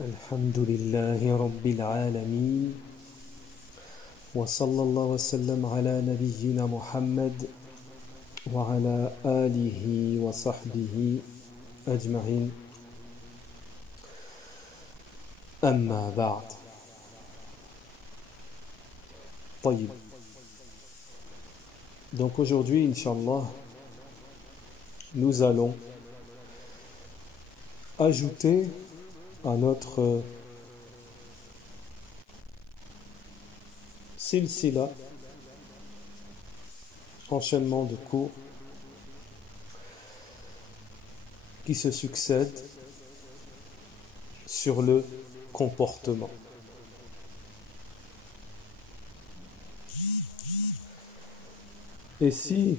الحمد لله رب العالمين وصلى الله وسلم على نبينا محمد وعلى آله وصحبه أجمعين أما بعد. طيب. Donc aujourd'hui, Inch'Allah, nous allons ajouter à notre silsila, enchaînement de cours qui se succèdent sur le comportement. Et si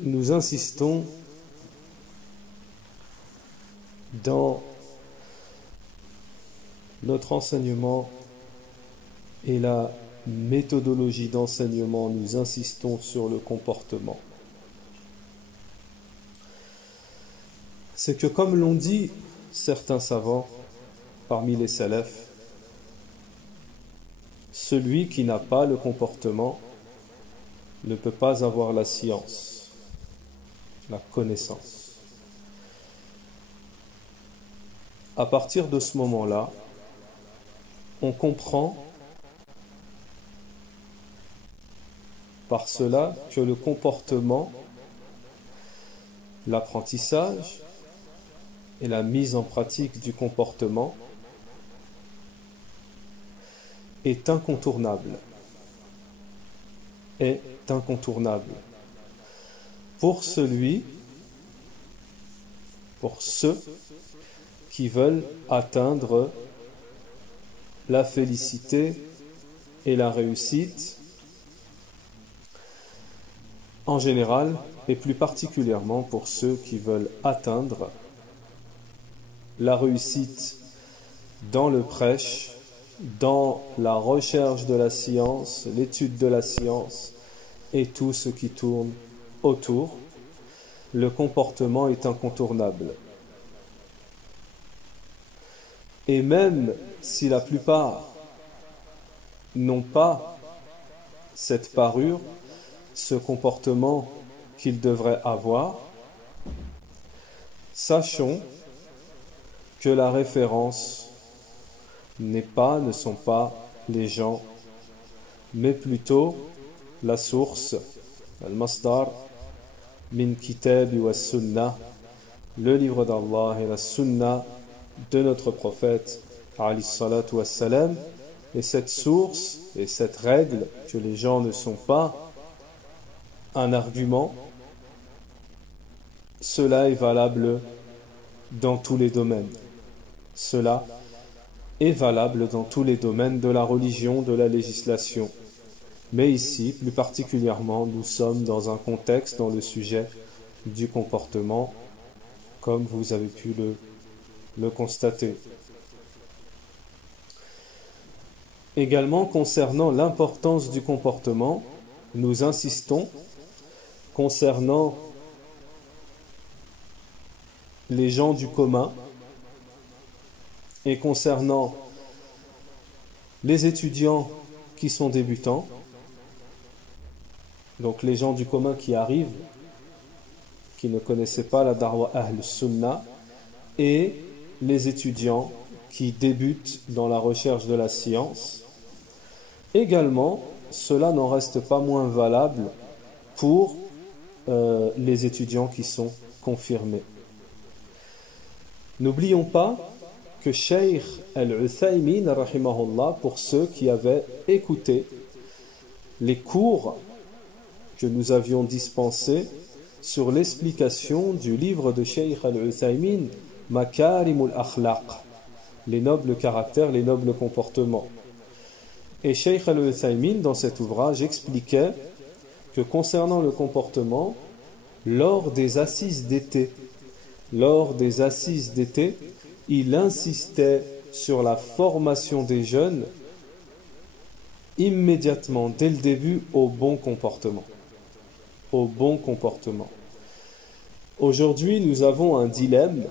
nous insistons dans notre enseignement et la méthodologie d'enseignement, nous insistons sur le comportement, c'est que, comme l'ont dit certains savants parmi les salafs, celui qui n'a pas le comportement ne peut pas avoir la science, la connaissance. À partir de ce moment-là, on comprend par cela que le comportement, l'apprentissage et la mise en pratique du comportement est incontournable. Est incontournable pour ceux qui veulent atteindre la félicité et la réussite en général, et plus particulièrement pour ceux qui veulent atteindre la réussite dans le prêche, dans la recherche de la science, l'étude de la science et tout ce qui tourne autour. Le comportement est incontournable. Et même si la plupart n'ont pas cette parure, ce comportement qu'ils devraient avoir, sachons que la référence ne sont pas les gens, mais plutôt la source, al-masdar, min kitab wa sunnah, le livre d'Allah et la sunnah de notre prophète, alayhi salatu wassalam. Et cette source et cette règle, que les gens ne sont pas un argument, cela est valable dans tous les domaines. Cela est valable dans tous les domaines de la religion, de la législation. Mais ici, plus particulièrement, nous sommes dans un contexte, dans le sujet du comportement, comme vous avez pu le constater. Également, concernant l'importance du comportement, nous insistons concernant les gens du commun et concernant les étudiants qui sont débutants, donc les gens du commun qui arrivent, qui ne connaissaient pas la Da'wa Ahl Sunnah, et les étudiants qui débutent dans la recherche de la science. Également, cela n'en reste pas moins valable pour les étudiants qui sont confirmés. N'oublions pas que Cheikh Al-Uthaymin, rahimahullah, pour ceux qui avaient écouté les cours que nous avions dispensés sur l'explication du livre de Cheikh Al-Uthaymin, Makarimul Akhlaq, les nobles caractères, les nobles comportements. Et Cheikh Al-Uthaymin, dans cet ouvrage, expliquait que concernant le comportement, lors des assises d'été, il insistait sur la formation des jeunes immédiatement, dès le début, au bon comportement. Aujourd'hui, nous avons un dilemme,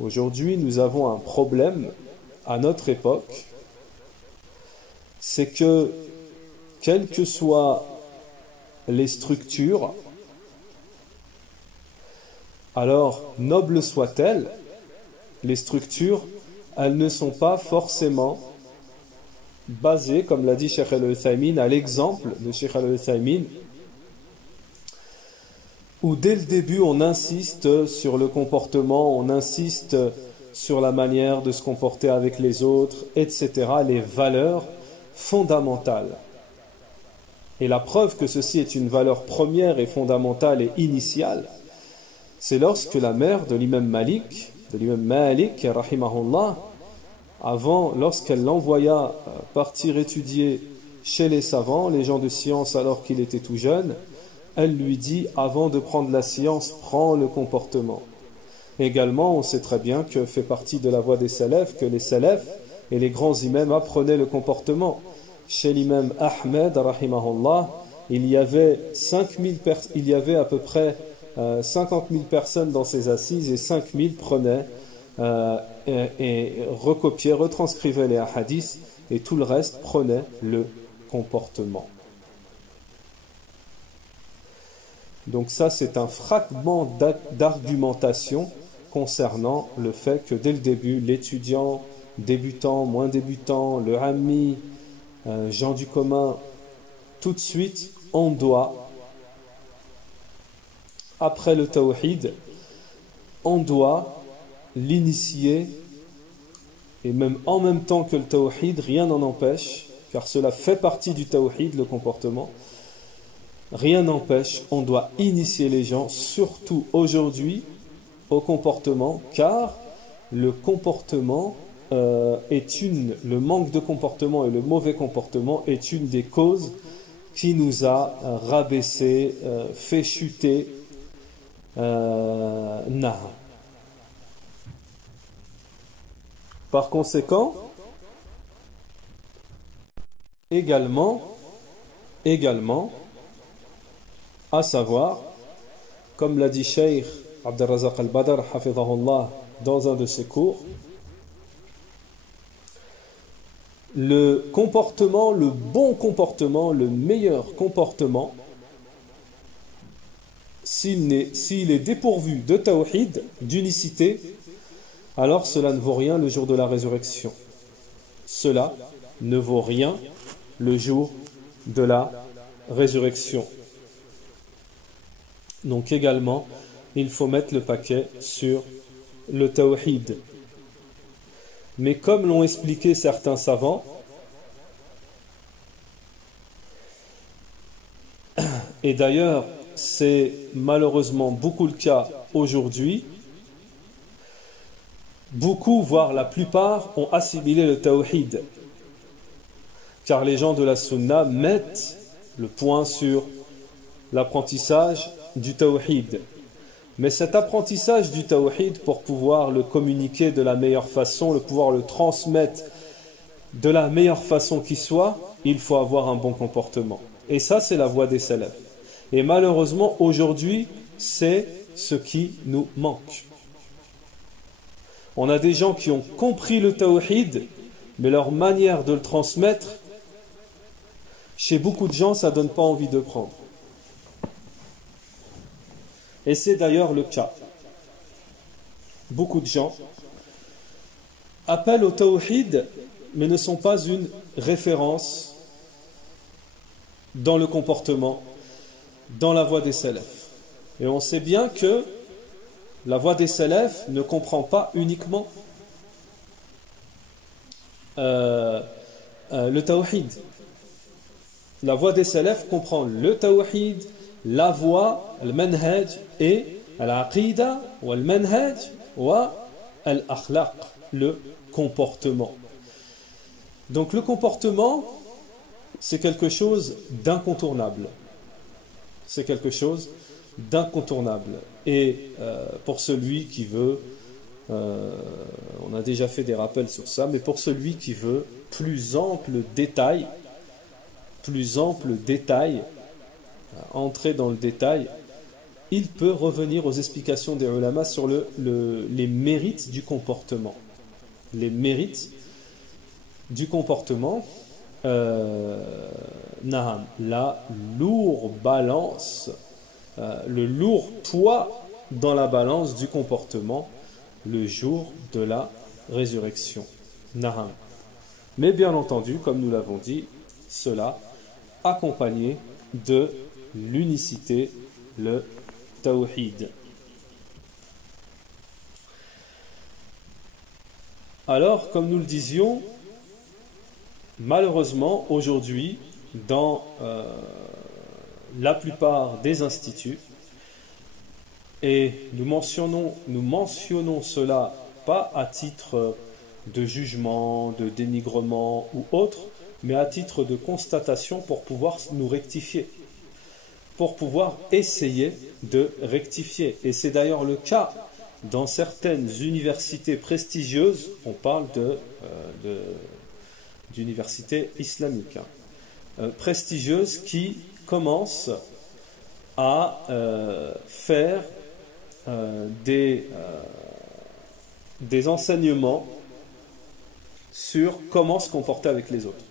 aujourd'hui, nous avons un problème à notre époque, c'est que, quelles que soient les structures, alors nobles soient-elles, les structures, elles ne sont pas forcément basées, comme l'a dit Cheikh Al-Uthaymin, à l'exemple de Cheikh Al-Uthaymin, où dès le début on insiste sur le comportement, on insiste sur la manière de se comporter avec les autres, etc., les valeurs fondamentales. Et la preuve que ceci est une valeur première et fondamentale et initiale, c'est lorsque la mère de l'imam Malik, rahimahullah, lorsqu'elle l'envoya partir étudier chez les savants, les gens de science alors qu'il était tout jeune, elle lui dit, avant de prendre la science, prends le comportement. Également, on sait très bien que fait partie de la voie des salafs, que les salafs et les grands imams apprenaient le comportement. Chez l'imam Ahmed, rahimahullah, il y avait à peu près 50 000 personnes dans ces assises et 5 000 prenaient et recopiaient, retranscrivaient les hadiths et tout le reste prenait le comportement. Donc ça, c'est un fragment d'argumentation concernant le fait que dès le début, l'étudiant, débutant, moins débutant, le ami, gens du commun, tout de suite, on doit, après le tawhid, on doit l'initier, et même en même temps que le tawhid, rien n'en empêche, car cela fait partie du tawhid, le comportement. Rien n'empêche, on doit initier les gens, surtout aujourd'hui, au comportement, car le comportement le manque de comportement et le mauvais comportement est une des causes qui nous a rabaissé, fait chuter Naha. Par conséquent, également, à savoir, comme l'a dit Cheikh Abdelrazak al-Badr, hafidhahullah, dans un de ses cours, le comportement, le bon comportement, le meilleur comportement, s'il est dépourvu de tawhid, d'unicité, alors cela ne vaut rien le jour de la résurrection. Cela ne vaut rien le jour de la résurrection. Donc également, il faut mettre le paquet sur le tawhid. Mais comme l'ont expliqué certains savants, et d'ailleurs c'est malheureusement beaucoup le cas aujourd'hui, beaucoup, voire la plupart, ont assimilé le tawhid. Car les gens de la sunna mettent le point sur l'apprentissage du tawhid. Mais cet apprentissage du tawhid, pour pouvoir le communiquer de la meilleure façon, pouvoir le transmettre de la meilleure façon qui soit, il faut avoir un bon comportement. Et ça, c'est la voie des salafs. Et malheureusement, aujourd'hui, c'est ce qui nous manque. On a des gens qui ont compris le tawhid, mais leur manière de le transmettre, chez beaucoup de gens, ça ne donne pas envie de prendre. Et c'est d'ailleurs le cas. Beaucoup de gens appellent au tawhid, mais ne sont pas une référence dans le comportement, dans la voie des salafs. Et on sait bien que la voie des salafs ne comprend pas uniquement le tawhid. La voie des salafs comprend le tawhid, la voie, le manhaj et l'aqida, ou le manhaj, ou l'akhlaq, le comportement. Donc le comportement, c'est quelque chose d'incontournable. C'est quelque chose d'incontournable. Et pour celui qui veut, on a déjà fait des rappels sur ça, mais pour celui qui veut plus ample détail, entrer dans le détail, il peut revenir aux explications des ulama sur les mérites du comportement. Les mérites du comportement, naham, la lourde balance, le lourd poids dans la balance du comportement le jour de la résurrection. Naham. Mais bien entendu, comme nous l'avons dit, cela accompagné de l'unicité, le tawhid. Alors, comme nous le disions, malheureusement, aujourd'hui, dans la plupart des instituts, et nous mentionnons cela pas à titre de jugement, de dénigrement ou autre, mais à titre de constatation pour pouvoir nous rectifier, pour pouvoir essayer de rectifier. Et c'est d'ailleurs le cas dans certaines universités prestigieuses, on parle d'universités islamiques, prestigieuses qui commencent à faire des enseignements sur comment se comporter avec les autres.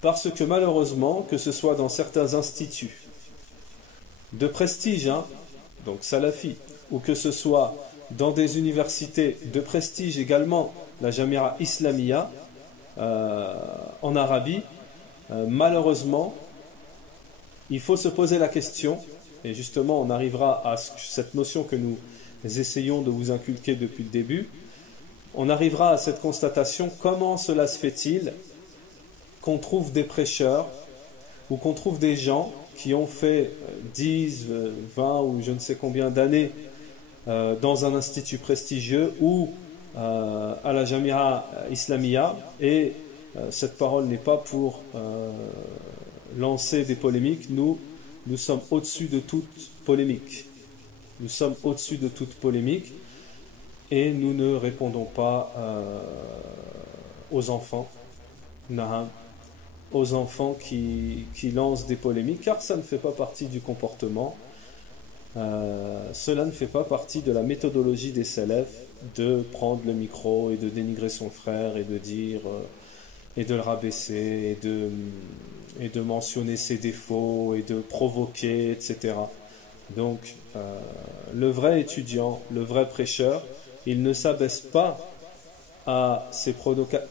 Parce que malheureusement, que ce soit dans certains instituts de prestige, donc salafi, ou que ce soit dans des universités de prestige également, la Jamia Islamia, en Arabie, malheureusement, il faut se poser la question, et justement on arrivera à cette notion que nous essayons de vous inculquer depuis le début, on arrivera à cette constatation: comment cela se fait-il qu'on trouve des prêcheurs ou qu'on trouve des gens qui ont fait 10, 20 ou je ne sais combien d'années dans un institut prestigieux ou à la Jamia Islamia, et cette parole n'est pas pour lancer des polémiques. Nous sommes au-dessus de toute polémique. Nous sommes au-dessus de toute polémique et nous ne répondons pas aux enfants, aux enfants qui lancent des polémiques, car ça ne fait pas partie du comportement. Cela ne fait pas partie de la méthodologie des salafs de prendre le micro et de dénigrer son frère et de dire et de le rabaisser et de mentionner ses défauts et de provoquer, etc. Donc le vrai étudiant, le vrai prêcheur, il ne s'abaisse pas à ces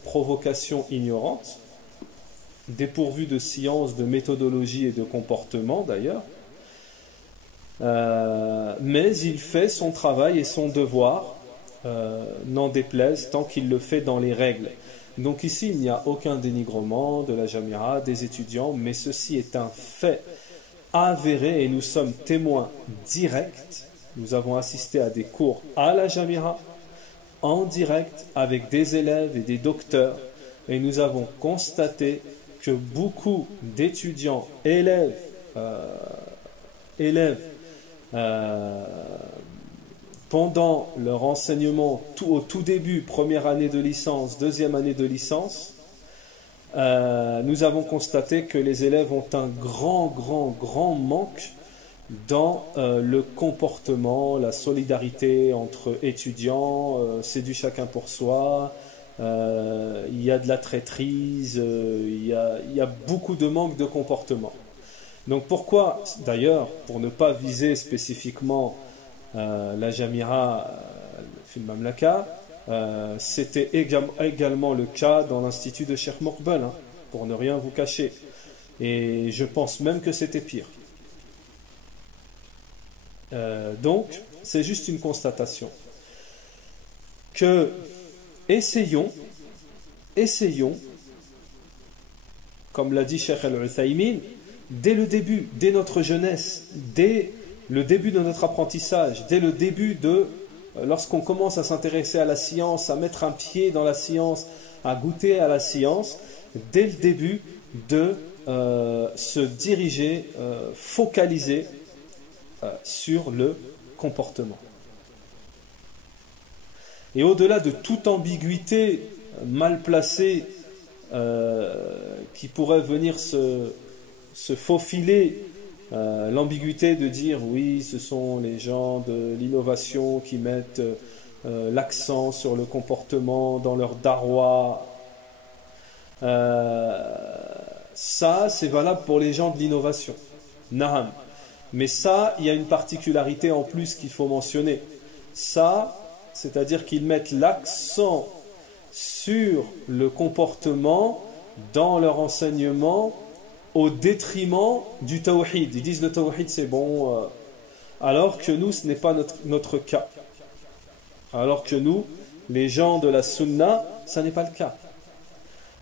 provocations ignorantes, dépourvues de science, de méthodologie et de comportement d'ailleurs, mais il fait son travail et son devoir, n'en déplaise, tant qu'il le fait dans les règles. Donc ici, il n'y a aucun dénigrement de la Jamia, des étudiants, mais ceci est un fait avéré et nous sommes témoins directs. Nous avons assisté à des cours à la Jamia, en direct, avec des élèves et des docteurs, et nous avons constaté que beaucoup d'étudiants, élèves, pendant leur enseignement au tout début, première année de licence, deuxième année de licence, nous avons constaté que les élèves ont un grand manque dans le comportement, la solidarité entre étudiants, c'est du chacun pour soi, il y a de la traîtrise, il y a beaucoup de manque de comportement. Donc pourquoi, d'ailleurs, pour ne pas viser spécifiquement la Jamia fil Mamlaka, c'était également le cas dans l'institut de Cheikh Morkbel, pour ne rien vous cacher. Et je pense même que c'était pire. Donc, c'est juste une constatation. Que essayons, comme l'a dit Cheikh Al-Uthaymin, dès le début, dès notre jeunesse, dès le début de notre apprentissage, dès le début lorsqu'on commence à s'intéresser à la science, à mettre un pied dans la science, à goûter à la science, dès le début de se diriger, focaliser sur le comportement. Et au-delà de toute ambiguïté mal placée qui pourrait venir se faufiler, l'ambiguïté de dire oui, ce sont les gens de l'innovation qui mettent l'accent sur le comportement dans leur darwa. Ça, c'est valable pour les gens de l'innovation. Naham. Mais ça, il y a une particularité en plus qu'il faut mentionner. Ça, c'est-à-dire qu'ils mettent l'accent sur le comportement dans leur enseignement au détriment du tawhid. Ils disent le tawhid c'est bon, alors que nous ce n'est pas notre cas. Alors que nous, les gens de la sunna, ça n'est pas le cas.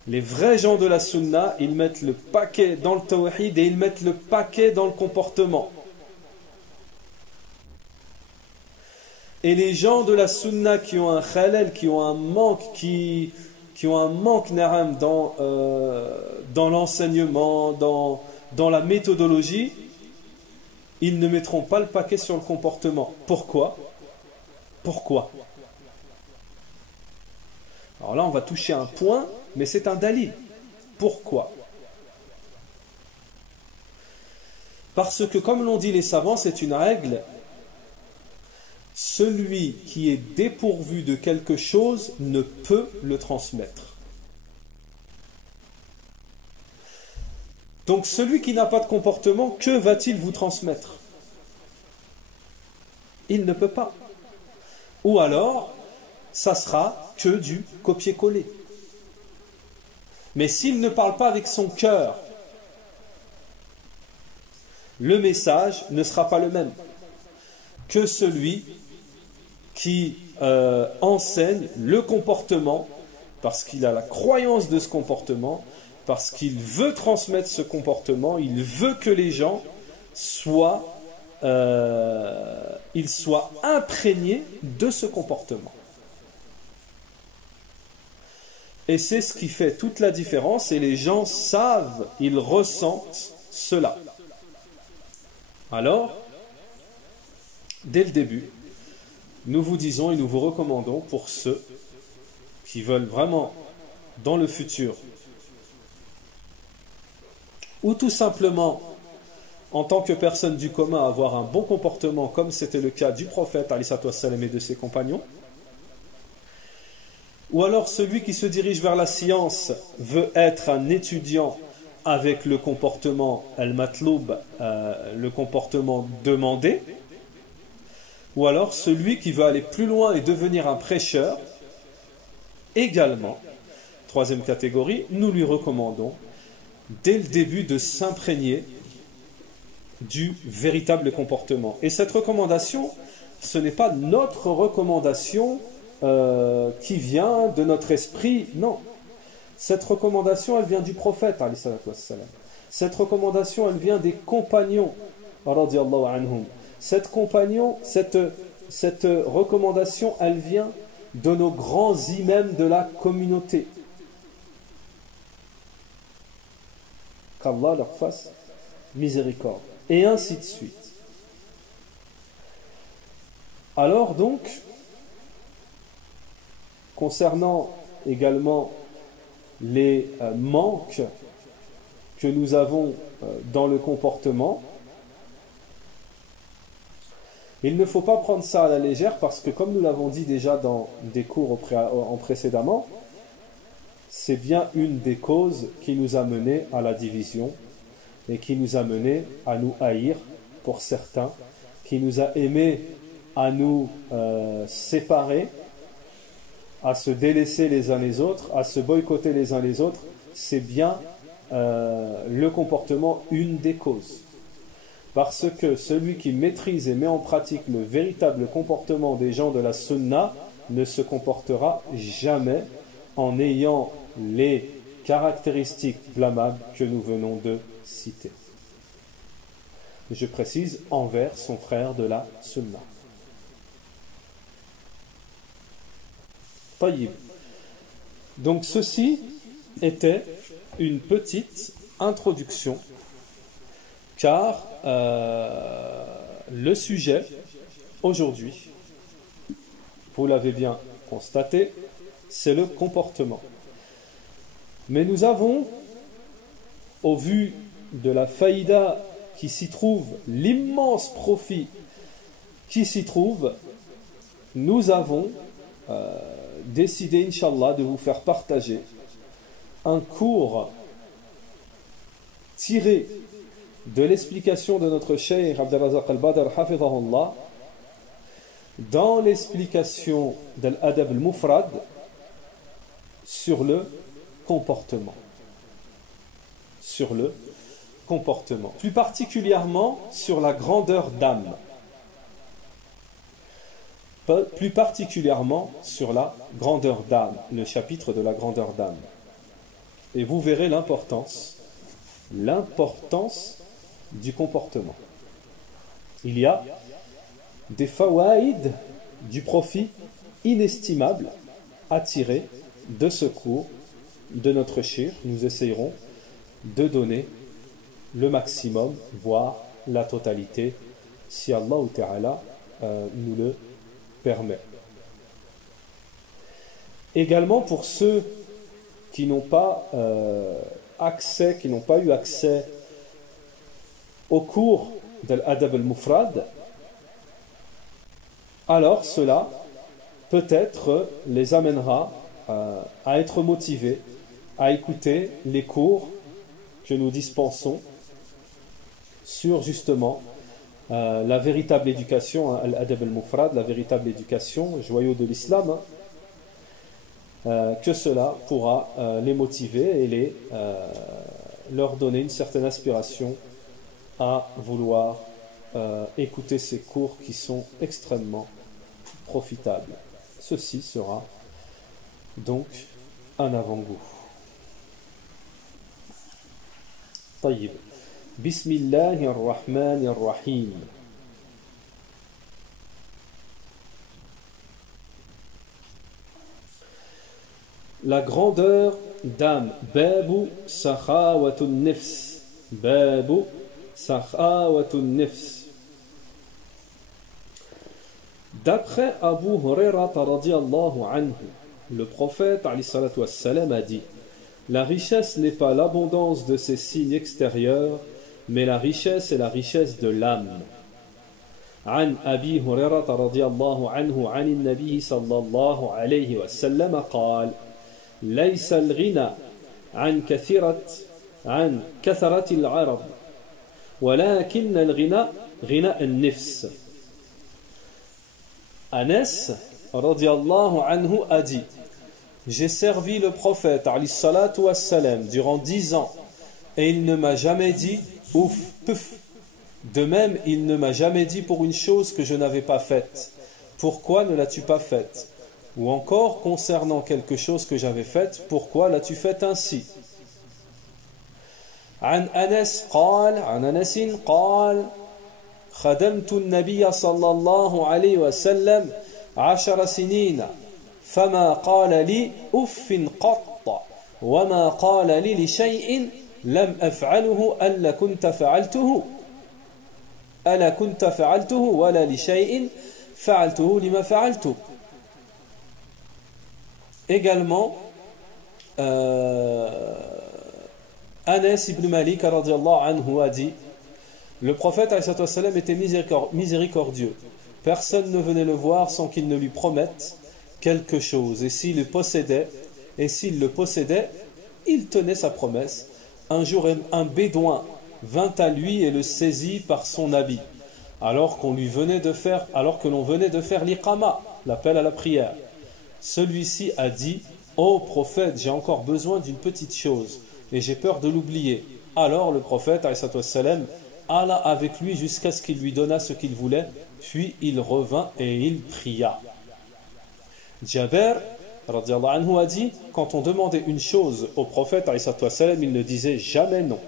Les vrais gens de la sunna, ils mettent le paquet dans le tawhid et ils mettent le paquet dans le comportement. Et les gens de la sunna qui ont un khalal, qui ont un manque, qui ont un manque naram dans l'enseignement, dans la méthodologie, ils ne mettront pas le paquet sur le comportement. Pourquoi ? Alors là, on va toucher un point, mais c'est un dalil. Pourquoi ? Parce que, comme l'ont dit les savants, c'est une règle. Celui qui est dépourvu de quelque chose ne peut le transmettre. Donc celui qui n'a pas de comportement, que va-t-il vous transmettre ? Il ne peut pas. Ou alors, ça sera que du copier-coller. Mais s'il ne parle pas avec son cœur, le message ne sera pas le même que celui qui enseigne le comportement parce qu'il a la croyance de ce comportement, parce qu'il veut transmettre ce comportement, il veut que les gens soient imprégnés de ce comportement. Et c'est ce qui fait toute la différence, et les gens savent, ils ressentent cela. Alors, dès le début, nous vous disons et nous vous recommandons pour ceux qui veulent vraiment dans le futur ou tout simplement en tant que personne du commun avoir un bon comportement comme c'était le cas du prophète alayhi salam et de ses compagnons, ou alors celui qui se dirige vers la science veut être un étudiant avec le comportement al-matloub, le comportement demandé, ou alors celui qui veut aller plus loin et devenir un prêcheur, également, troisième catégorie, nous lui recommandons dès le début de s'imprégner du véritable comportement. Et cette recommandation, ce n'est pas notre recommandation qui vient de notre esprit, non. Cette recommandation, elle vient du prophète, alayhi salatu wassalam. Cette recommandation, elle vient des compagnons, radiyallahu anhum. Cette recommandation, elle vient de nos grands imams de la communauté. Qu'Allah leur fasse miséricorde. Et ainsi de suite. Alors donc, concernant également les manques que nous avons dans le comportement, il ne faut pas prendre ça à la légère parce que, comme nous l'avons dit déjà dans des cours précédemment, c'est bien une des causes qui nous a mené à la division et qui nous a mené à nous haïr pour certains, qui nous a aimés à nous séparer, à se délaisser les uns les autres, à se boycotter les uns les autres. C'est bien le comportement une des causes. Parce que celui qui maîtrise et met en pratique le véritable comportement des gens de la sunna ne se comportera jamais en ayant les caractéristiques blâmables que nous venons de citer. Je précise, envers son frère de la sunna. Taïb. Donc ceci était une petite introduction, car le sujet aujourd'hui, vous l'avez bien constaté, c'est le comportement. Mais nous avons, au vu de la faïda qui s'y trouve, l'immense profit qui s'y trouve, nous avons décidé, Inch'Allah, de vous faire partager un cours tiré de l'explication de notre Cheikh Abdelrazak al-Badr hafidhahullah dans l'explication d'Al-Adab al-Mufrad sur le comportement. Sur le comportement. Plus particulièrement sur la grandeur d'âme. Plus particulièrement sur la grandeur d'âme, le chapitre de la grandeur d'âme. Et vous verrez l'importance du comportement. Il y a des fawaïd, du profit inestimable à tirer de ce cours de notre cheikh. Nous essayerons de donner le maximum, voire la totalité, si Allah Ta'ala nous le permet. Également pour ceux qui n'ont pas qui n'ont pas eu accès au cours de l'Adab al-Mufrad, alors cela peut-être les amènera à être motivés à écouter les cours que nous dispensons sur justement la véritable éducation, l'Adab al-Mufrad, la véritable éducation, joyau de l'islam, que cela pourra les motiver et leur donner une certaine aspiration à vouloir écouter ces cours qui sont extrêmement profitables. Ceci sera donc un avant-goût. طيب. بسم الله الرحمن الرحيم. La grandeur d'âme. Babu sakhawatun nifs. Babu sakhawatun nifs. D'après Abu Hurairah radiyallahu anhu, le prophète alayhi salatu wassalam a dit: la richesse n'est pas l'abondance de ses signes extérieurs, mais la richesse est la richesse de l'âme. عن أبي هريرة رضي الله عنه عن النبي صلى الله عليه وسلم قال: ليس الغنى عن كثرة العرض ولكن الغنى غنى النفس. Anas radiyallahu anhu a dit: j'ai servi le prophète alayhi salatu wassalam durant 10 ans et il ne m'a jamais dit ouf, puf. De même, il ne m'a jamais dit pour une chose que je n'avais pas faite: pourquoi ne l'as-tu pas faite? Ou encore concernant quelque chose que j'avais faite: pourquoi l'as-tu faite ainsi? عن أنس قال خدمت النبي صلى الله عليه وسلم 10 سنين فما قال لي أف قط وما قال لي لشيء لم أفعله ألا كنت فعلته ولا لشيء فعلته لما فعلته. Également, Anas ibn Malik radiyallahu anhu a dit: le prophète alayhi sallam était miséricordieux. Personne ne venait le voir sans qu'il ne lui promette quelque chose. Et s'il le possédait, il tenait sa promesse. Un jour, un bédouin vint à lui et le saisit par son habit, alors que l'on venait de faire l'iqama, l'appel à la prière. Celui-ci a dit: ô prophète, j'ai encore besoin d'une petite chose et j'ai peur de l'oublier. Alors le prophète alayhi sallam alla avec lui jusqu'à ce qu'il lui donnât ce qu'il voulait, puis il revint et il pria. Jabir radiyallahu anhu a dit: quand on demandait une chose au prophète alayhi sallam, il ne disait jamais non.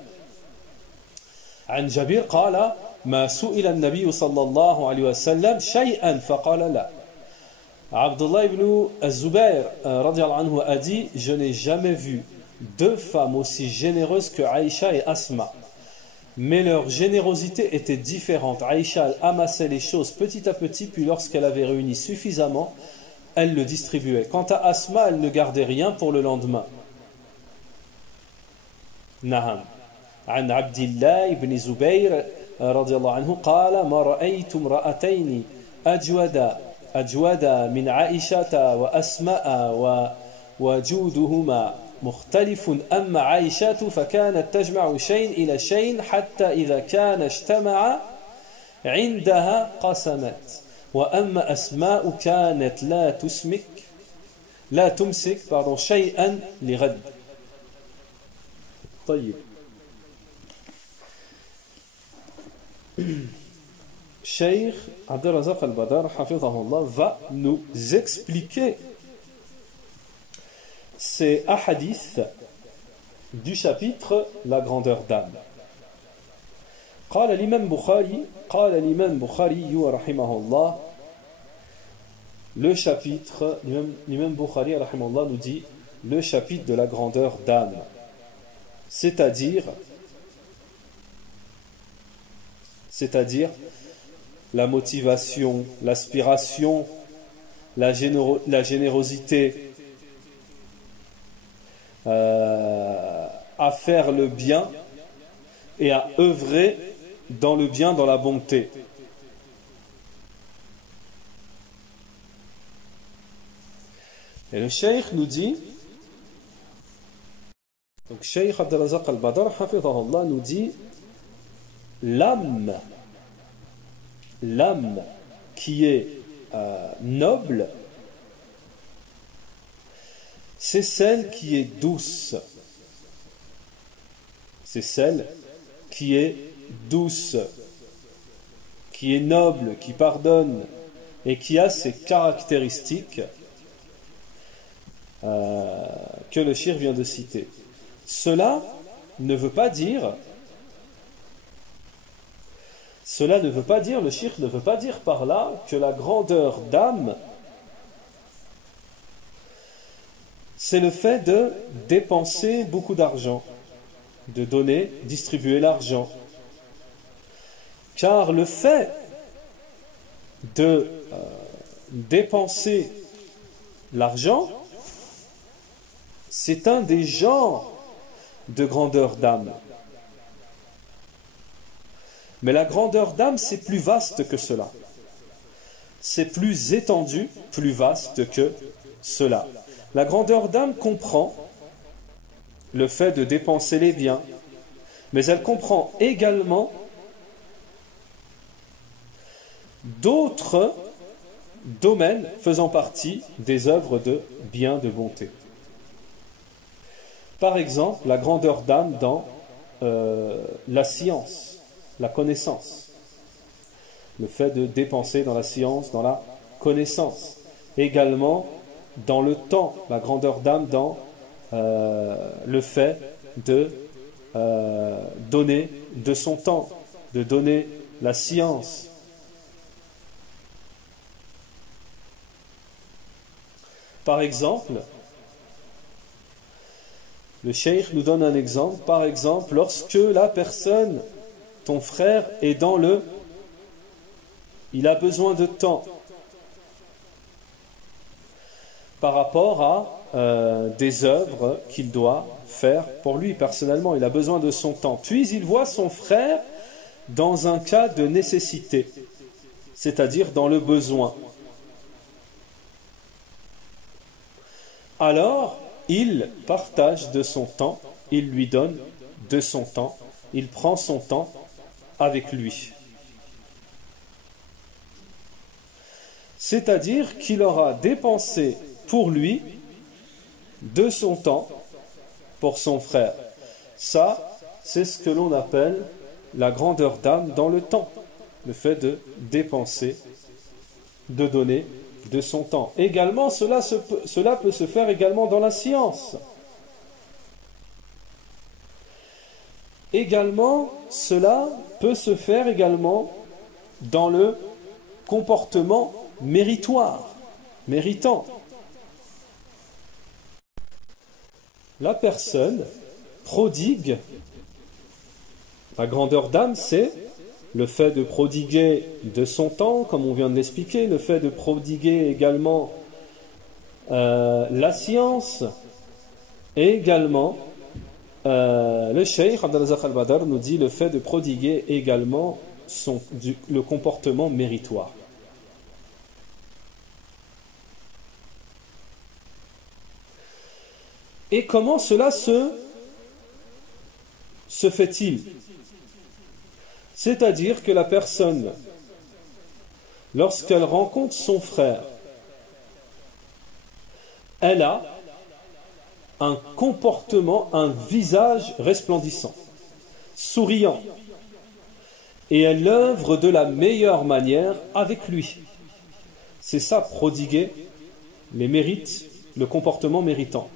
عن جابر قال: ما سئل النبي صلى الله عليه وسلم شيئا فقال لا. Abdullah ibn Az-Zubayr radiyallahu anhu a dit: je n'ai jamais vu deux femmes aussi généreuses que Aïcha et Asma. Mais leur générosité était différente. Aïcha, elle amassait les choses petit à petit, puis lorsqu'elle avait réuni suffisamment, elle le distribuait. Quant à Asma, elle ne gardait rien pour le lendemain. Naham. عن عبد الله بن زبير رضي الله عنه قال: ما رأيت امرأتين أجودا أجود من عائشة وأسماء وجودهما مختلف أما عائشة فكانت تجمع شيء إلى شيء حتى إذا كان اجتمع عندها قسمت وأما أسماء كانت لا تمسك شيئا لغد. طيب. Cheikh Abdelrazak al-Badar hafizahullah va nous expliquer ces hadiths du chapitre La grandeur d'âme. قال الإمام بخاري رحمه الله, le chapitre, l'imam Bukhari rahimahullah nous dit le chapitre de la grandeur d'âme, c'est-à-dire la motivation, l'aspiration, la générosité à faire le bien et à œuvrer dans le bien, dans la bonté. Et le cheikh nous dit, donc Cheikh Abdelrazak al-Badar hafidhahullah nous dit, l'âme qui est noble, c'est celle qui est douce. C'est celle qui est douce, qui est noble, qui pardonne et qui a ces caractéristiques que le cheikh vient de citer. Cela ne veut pas dire, le cheikh ne veut pas dire par là que la grandeur d'âme, c'est le fait de dépenser beaucoup d'argent, de donner, distribuer l'argent. Car le fait de dépenser l'argent, c'est un des genres de grandeur d'âme. Mais la grandeur d'âme, c'est plus vaste que cela. C'est plus étendu, plus vaste que cela. La grandeur d'âme comprend le fait de dépenser les biens, mais elle comprend également d'autres domaines faisant partie des œuvres de bien, de bonté. Par exemple, la grandeur d'âme dans la science, la connaissance. Le fait de dépenser dans la science, dans la connaissance. Également, dans le temps, la grandeur d'âme dans le fait de donner de son temps, de donner la science. Par exemple, le cheikh nous donne un exemple. Par exemple, lorsque la personne, ton frère, est dans il a besoin de temps par rapport à des œuvres qu'il doit faire pour lui personnellement. Il a besoin de son temps. Puis il voit son frère dans un cas de nécessité, c'est-à-dire dans le besoin. Alors, il partage de son temps, il lui donne de son temps, il prend son temps avec lui. C'est-à-dire qu'il aura dépensé pour lui de son temps pour son frère. Ça, c'est ce que l'on appelle la grandeur d'âme dans le temps. Le fait de dépenser, de donner de son temps. Également, cela peut se faire également dans la science. Également, cela peut se faire également dans le comportement méritoire, méritant. La personne prodigue, la grandeur d'âme, c'est le fait de prodiguer de son temps, comme on vient de l'expliquer, le fait de prodiguer également la science, et également, le cheikh Abdelrazak al-Badar nous dit le fait de prodiguer également le comportement méritoire. Et comment cela se fait-il? C'est-à-dire que la personne, lorsqu'elle rencontre son frère, elle a un comportement, un visage resplendissant, souriant, et elle œuvre de la meilleure manière avec lui. C'est ça, prodiguer les mérites, le comportement méritant.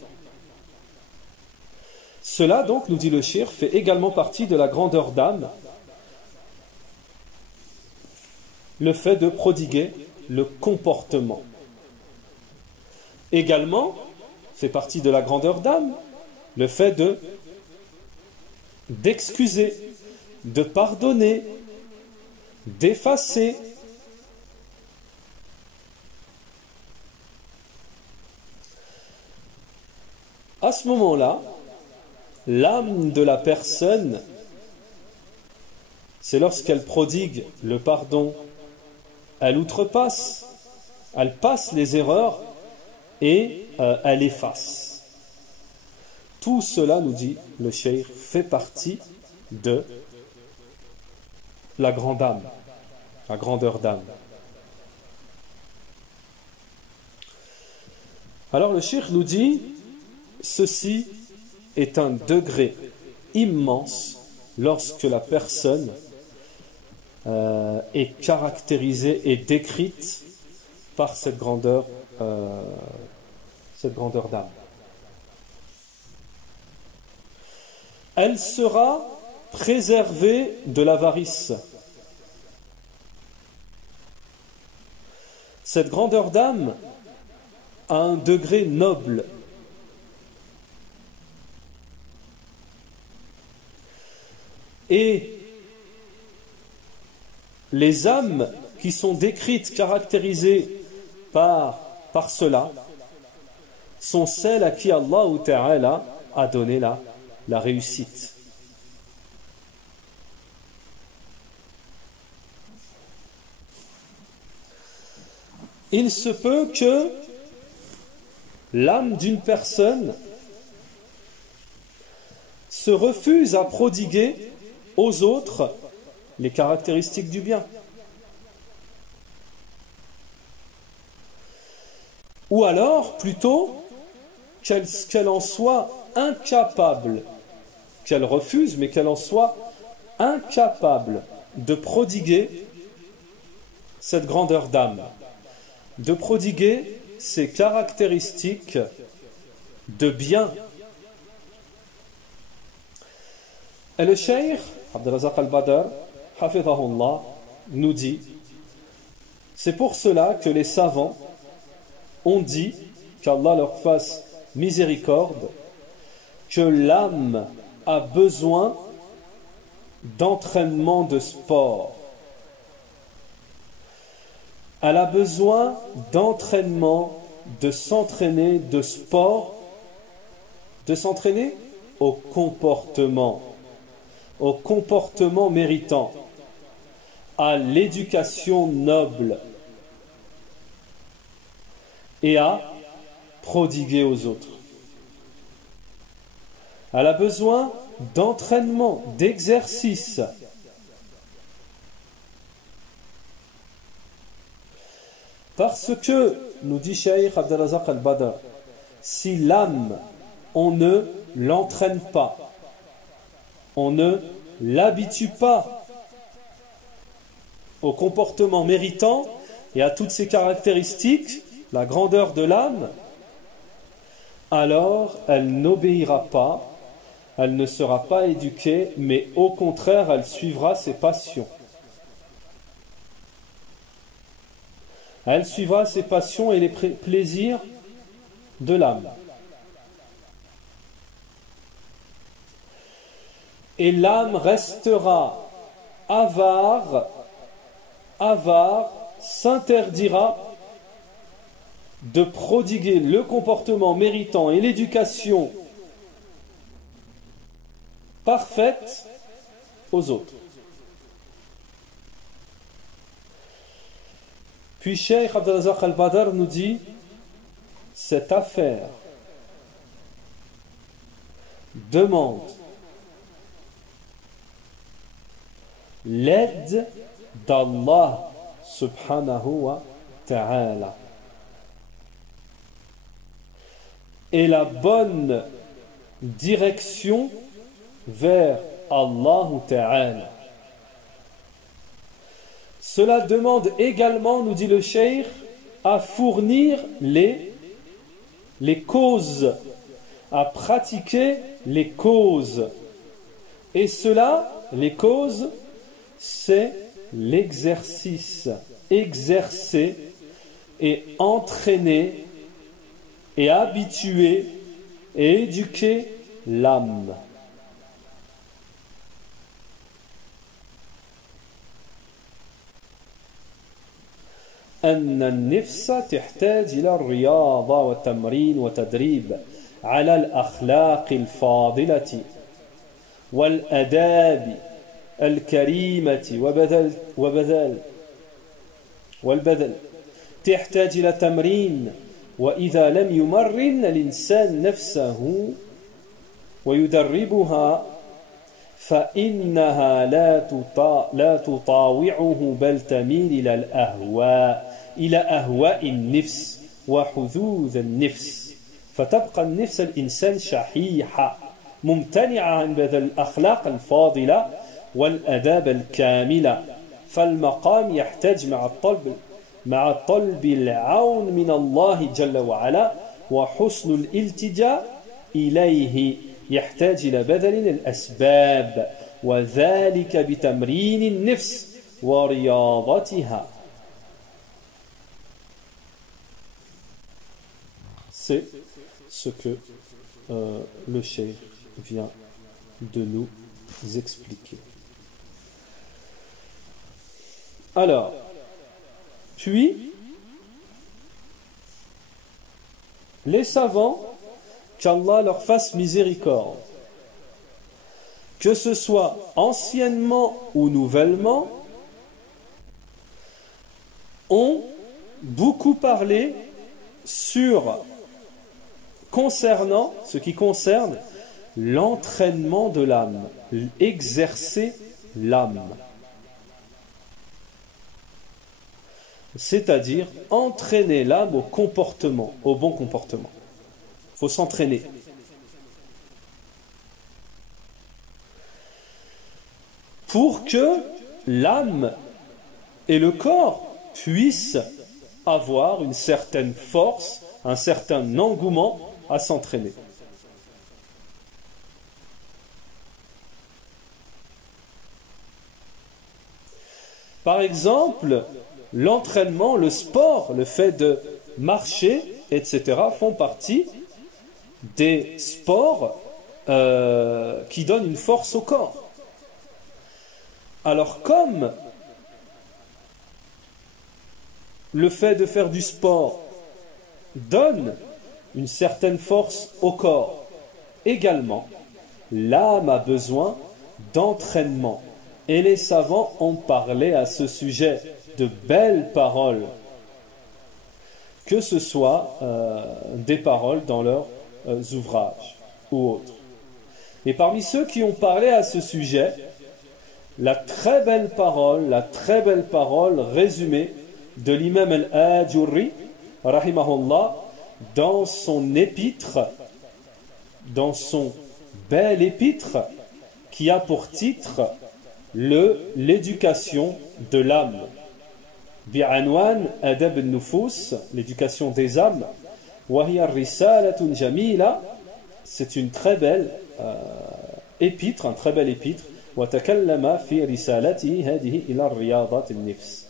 Cela, donc, nous dit le cheikh, fait également partie de la grandeur d'âme, le fait de prodiguer le comportement. Également, fait partie de la grandeur d'âme, le fait d'excuser, de pardonner, d'effacer. À ce moment-là, l'âme de la personne, c'est lorsqu'elle prodigue le pardon, elle outrepasse, elle passe les erreurs et elle efface. Tout cela, nous dit le cheikh, fait partie de la grande âme, la grandeur d'âme. Alors le cheikh nous dit, ceci est un degré immense lorsque la personne est caractérisée et décrite par cette grandeur d'âme. Elle sera préservée de l'avarice. Cette grandeur d'âme a un degré noble. Et les âmes qui sont décrites, caractérisées par cela, sont celles à qui Allah Ta'ala a donné la réussite. Il se peut que l'âme d'une personne se refuse à prodiguer aux autres les caractéristiques du bien. Ou alors, plutôt, qu'elle en soit incapable, qu'elle refuse, mais qu'elle en soit incapable de prodiguer cette grandeur d'âme, de prodiguer ces caractéristiques de bien. Et le cheikh Abdelrazak al-Badr, hafidhahullah, nous dit, c'est pour cela que les savants ont dit, qu'Allah leur fasse miséricorde, que l'âme a besoin d'entraînement de sport. Elle a besoin d'entraînement, de s'entraîner, de sport, de s'entraîner au comportement méritant, à l'éducation noble et à prodiguer aux autres. Elle a besoin d'entraînement, d'exercice. Parce que, nous dit Cheikh Abdelrazak al-Badr, si l'âme, on ne l'entraîne pas, on ne l'habitue pas au comportement méritant et à toutes ces caractéristiques, la grandeur de l'âme, alors elle n'obéira pas, elle ne sera pas éduquée, mais au contraire, elle suivra ses passions. Elle suivra ses passions et les plaisirs de l'âme. Et l'âme restera avare, s'interdira de prodiguer le comportement méritant et l'éducation parfaite aux autres. Puis Cheikh Abdelrazak al-Badr nous dit, cette affaire demande l'aide d'Allah subhanahu wa ta'ala et la bonne direction vers Allah ta'ala. Cela demande également, nous dit le cheikh, à fournir les causes, à pratiquer les causes. Et cela, les causes, c'est l'exercice, exercer et entraîner et habituer et éduquer l'âme. أن النفس تحتاج إلى الرياضة والتمرين والتدريب على الأخلاق الفاضلة والآداب الكريمة والبذل تحتاج إلى تمرين وإذا لم يمرن الإنسان نفسه ويدربها فإنها لا تطاوعه بل تميل إلى أهواء النفس وحظوظ النفس فتبقى النفس الإنسان شحيحة ممتنعة عن بذل الأخلاق الفاضلة والآداب الكاملة فالمقام يحتاج مع طلب العون من الله جل وعلا وحسن الالتجاء إليه يحتاج إلى بذل الأسباب وذلك بتمرين النفس ورياضتها. C'est ce que le cheikh vient de nous expliquer. Alors, puis, les savants, qu'Allah leur fasse miséricorde, que ce soit anciennement ou nouvellement, ont beaucoup parlé concernant ce qui concerne l'entraînement de l'âme, exercer l'âme. C'est-à-dire entraîner l'âme au comportement, au bon comportement. Il faut s'entraîner. Pour que l'âme et le corps puissent avoir une certaine force, un certain engouement à s'entraîner. Par exemple, l'entraînement, le sport, le fait de marcher, etc., font partie des sports qui donnent une force au corps. Alors comme le fait de faire du sport donne une certaine force au corps, également, l'âme a besoin d'entraînement. Et les savants ont parlé à ce sujet de belles paroles, que ce soit des paroles dans leurs ouvrages ou autres. Et parmi ceux qui ont parlé à ce sujet, la très belle parole résumée de l'imam al-Ajurri, rahimahullah, dans son épître, dans son bel épître, qui a pour titre l'éducation de l'âme. Bi'anwan adab al-nufus, l'éducation des âmes. Wahiya risalatun jamila, c'est une très belle épître, un très bel épître. وتكلم في رسالته هذه إلى الرياضة النفس.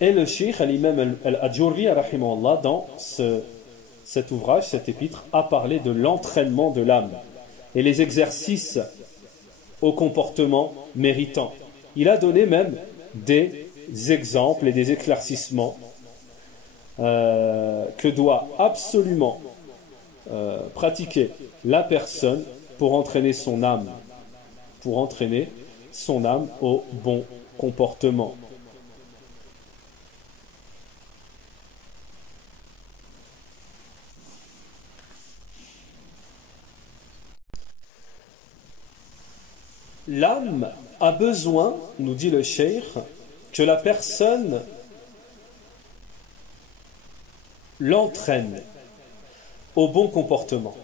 Et le cheikh, l'imam al-Ajurri, rahimahullah, dans cet ouvrage, cet épître, a parlé de l'entraînement de l'âme et les exercices au comportement méritant. Il a donné même des exemples et des éclaircissements que doit absolument pratiquer la personne pour entraîner son âme, au bon comportement. L'âme a besoin, nous dit le cheikh, que la personne l'entraîne au bon comportement.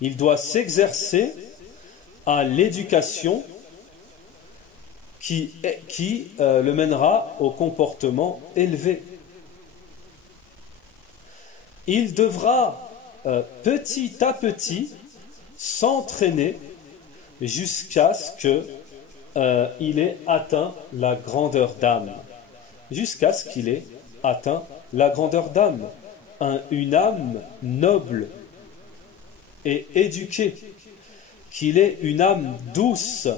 Il doit s'exercer à l'éducation qui le mènera au comportement élevé. Il devra petit à petit s'entraîner jusqu'à ce qu'il ait atteint la grandeur d'âme. Jusqu'à ce qu'il ait atteint la grandeur d'âme. Une âme noble et éduquée. Qu'il ait une âme douce.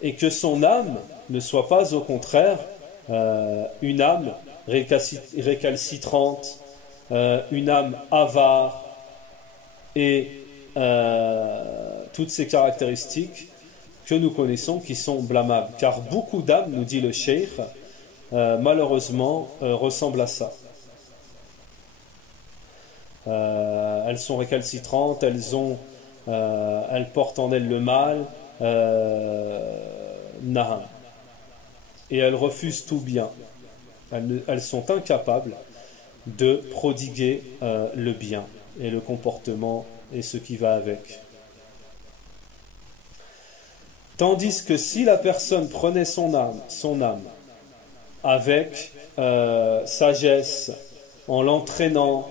Et que son âme ne soit pas au contraire une âme récalcitrante, une âme avare et toutes ces caractéristiques que nous connaissons qui sont blâmables. Car beaucoup d'âmes, nous dit le cheikh, malheureusement ressemblent à ça. Elles sont récalcitrantes, elles portent en elles le mal, naham. Et elles refusent tout bien. Elles sont incapables de prodiguer le bien et le comportement et ce qui va avec. Tandis que si la personne prenait son âme avec sagesse, en l'entraînant,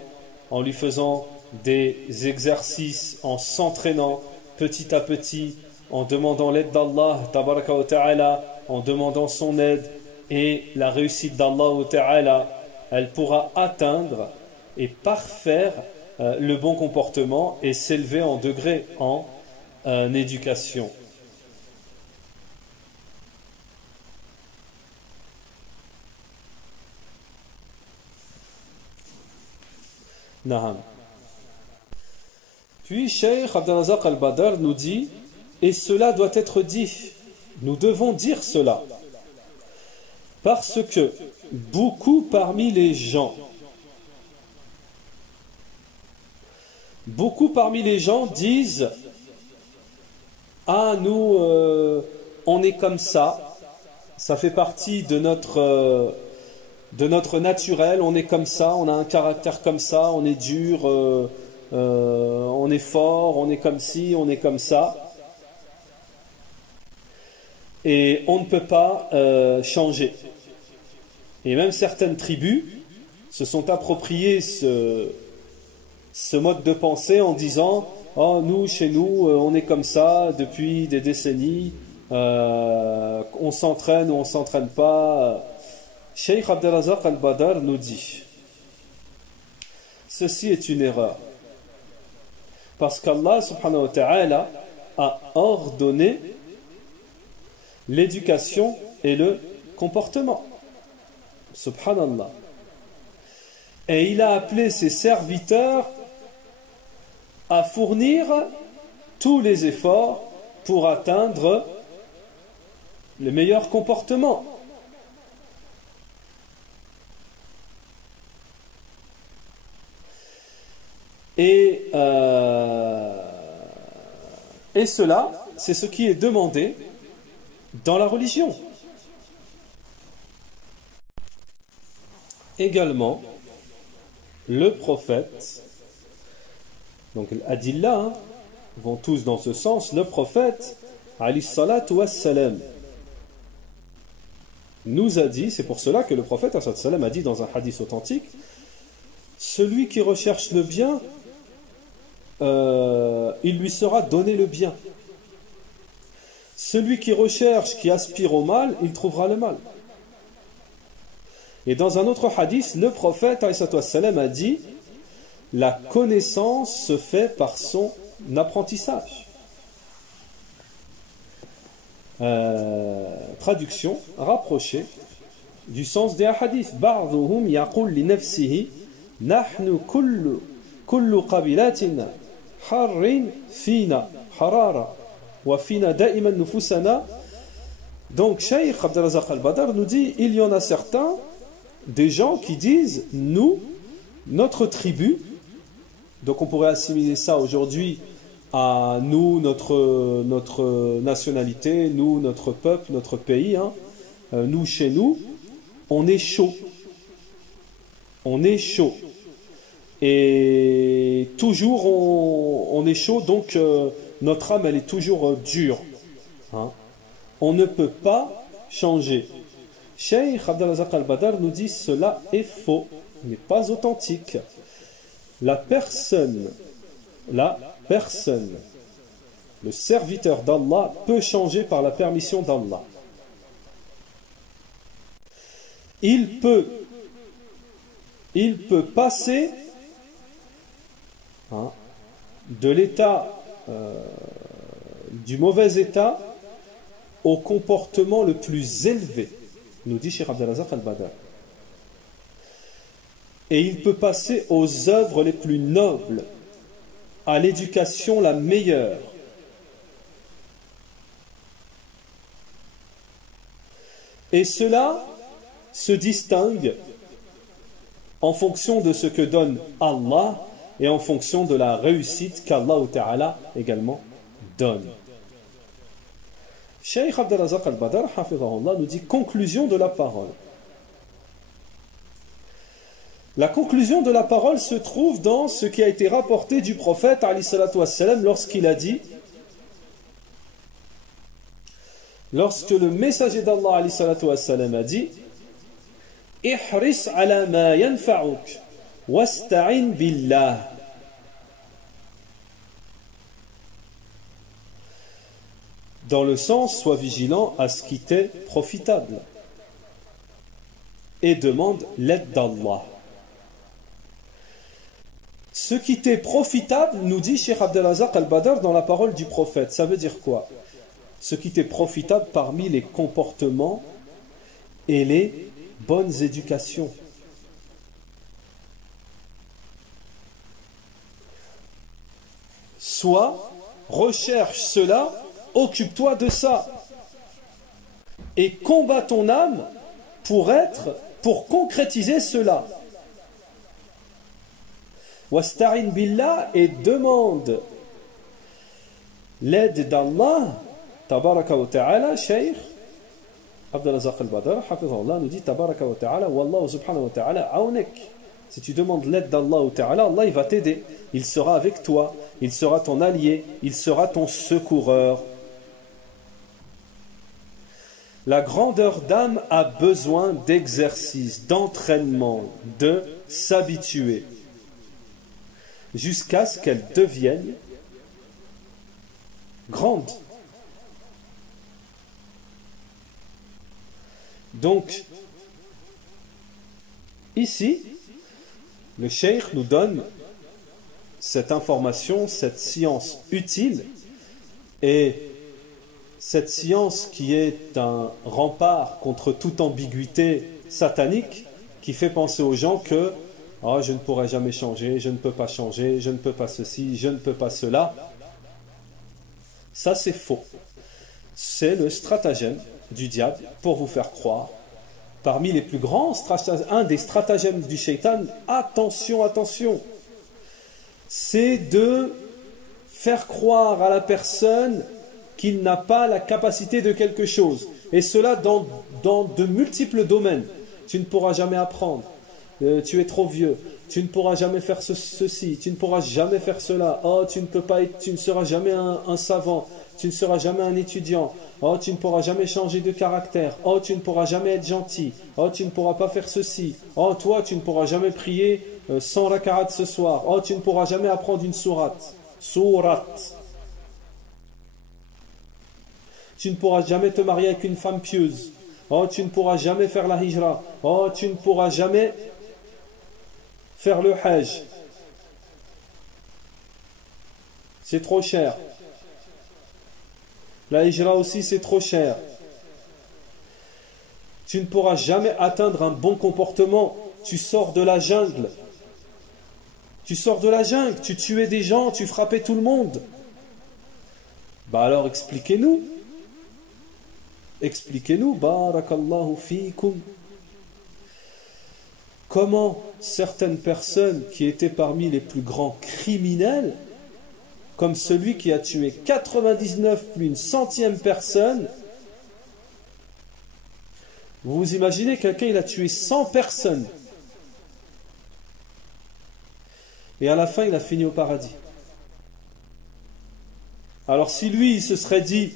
en lui faisant des exercices, en s'entraînant petit à petit, en demandant l'aide d'Allah, tabaraka wa ta'ala, en demandant son aide et la réussite d'Allah ta'ala, elle pourra atteindre et parfaire le bon comportement et s'élever en degré en éducation. Naham. Puis Cheikh Abdelrazak al-Badr nous dit, et cela doit être dit, nous devons dire cela, parce que beaucoup parmi les gens disent, ah nous on est comme ça fait partie de notre naturel, on est comme ça, on a un caractère comme ça, on est dur, on est fort, on est comme ci, on est comme ça. Et on ne peut pas changer. Et même certaines tribus se sont appropriées ce mode de pensée en disant « Oh, nous, chez nous, on est comme ça depuis des décennies, on s'entraîne ou on ne s'entraîne pas. » Cheikh Abdelrazak al-Badr nous dit ceci est une erreur parce qu'Allah subhanahu wa ta'ala a ordonné l'éducation et le comportement, subhanallah, et il a appelé ses serviteurs à fournir tous les efforts pour atteindre le meilleur comportement. Et cela, c'est ce qui est demandé dans la religion. Également, le prophète, donc l'adillah, vont tous dans ce sens, le prophète, alayhi salatu wassalam, nous a dit, c'est pour cela que le prophète alayhi salatu wassalam a dit dans un hadith authentique, celui qui recherche le bien, il lui sera donné le bien. Celui qui recherche, qui aspire au mal, il trouvera le mal. Et dans un autre hadith, le prophète a dit la connaissance se fait par son apprentissage. Traduction rapprochée du sens des hadiths. Ba'dhuhum yaqul li nafsihi nahnu kullu qabilatina harrin fina harara wa fina da'iman nufusana. Donc Cheikh Abdelrazak al-Badr nous dit il y en a certains des gens qui disent nous, notre tribu, Donc on pourrait assimiler ça aujourd'hui à nous, notre nationalité, nous, notre peuple, notre pays, hein. Nous, chez nous, on est chaud. On est chaud. Et toujours on est chaud, donc notre âme, elle est toujours dure. Hein. On ne peut pas changer. Cheikh Abdelrazak al-Badr nous dit cela est faux, n'est pas authentique. La personne, le serviteur d'Allah peut changer par la permission d'Allah. Il peut passer de l'état, du mauvais état, au comportement le plus élevé, nous dit Cheikh Abdelrazak al-Badr. Et il peut passer aux œuvres les plus nobles, à l'éducation la meilleure. Et cela se distingue en fonction de ce que donne Allah et en fonction de la réussite qu'Allah Ta'ala également donne. Cheikh Abdelrazak al-Badr hafidhahullah, nous dit conclusion de la parole. La conclusion de la parole se trouve dans ce qui a été rapporté du prophète alayhi salatu wassalam lorsqu'il a dit, lorsque le messager d'Allah alayhi salatu wassalam a dit ihris ala ma yanfa'uk wasta'in billah. Dans le sens, sois vigilant à ce qui t'est profitable et demande l'aide d'Allah. Ce qui t'est profitable, nous dit Cheikh Abdelrazak al-Badr dans la parole du prophète. Ça veut dire quoi? Ce qui t'est profitable parmi les comportements et les bonnes éducations. Soit recherche cela, occupe-toi de ça et combat ton âme pour concrétiser cela. Wasta'in billah, et demande l'aide d'Allah tabaraka wa ta'ala. Cheikh Abdelrazak al-Badr hafidhahullah nous dit tabaraka wa ta'ala wallahu subhanahu wa ta'ala aunek. Si tu demandes l'aide d'Allah ta'ala, Allah il va t'aider, il sera avec toi, il sera ton allié, il sera ton secoureur. La grandeur d'âme a besoin d'exercice, d'entraînement, de s'habituer jusqu'à ce qu'elle devienne grande. Donc, ici, le cheikh nous donne cette information, cette science utile, et cette science qui est un rempart contre toute ambiguïté satanique, qui fait penser aux gens que oh, je ne pourrai jamais changer, je ne peux pas changer, je ne peux pas ceci, je ne peux pas cela. Ça, c'est faux. C'est le stratagème du diable pour vous faire croire. Parmi les plus grands stratagèmes, un des stratagèmes du shaitan, attention, attention, c'est de faire croire à la personne qu'il n'a pas la capacité de quelque chose. Et cela dans de multiples domaines. Tu ne pourras jamais apprendre. Tu es trop vieux, tu ne pourras jamais faire ceci, tu ne pourras jamais faire cela, oh tu ne seras jamais un savant, tu ne seras jamais un étudiant, oh tu ne pourras jamais changer de caractère, oh tu ne pourras jamais être gentil, oh tu ne pourras pas faire ceci, oh toi tu ne pourras jamais prier 100 rak'at ce soir, oh tu ne pourras jamais apprendre une sourate, tu ne pourras jamais te marier avec une femme pieuse, oh tu ne pourras jamais faire la hijra, oh tu ne pourras jamais faire le hajj, c'est trop cher. La hijra aussi, c'est trop cher. Tu ne pourras jamais atteindre un bon comportement. Tu sors de la jungle. Tu sors de la jungle, tu tuais des gens, tu frappais tout le monde. Bah alors expliquez-nous. Expliquez-nous. Barakallahu fikum. comment certaines personnes qui étaient parmi les plus grands criminels, comme celui qui a tué 99 plus une centième personne, vous vous imaginez quelqu'un, il a tué 100 personnes. Et à la fin, il a fini au paradis. Alors si lui, il se serait dit,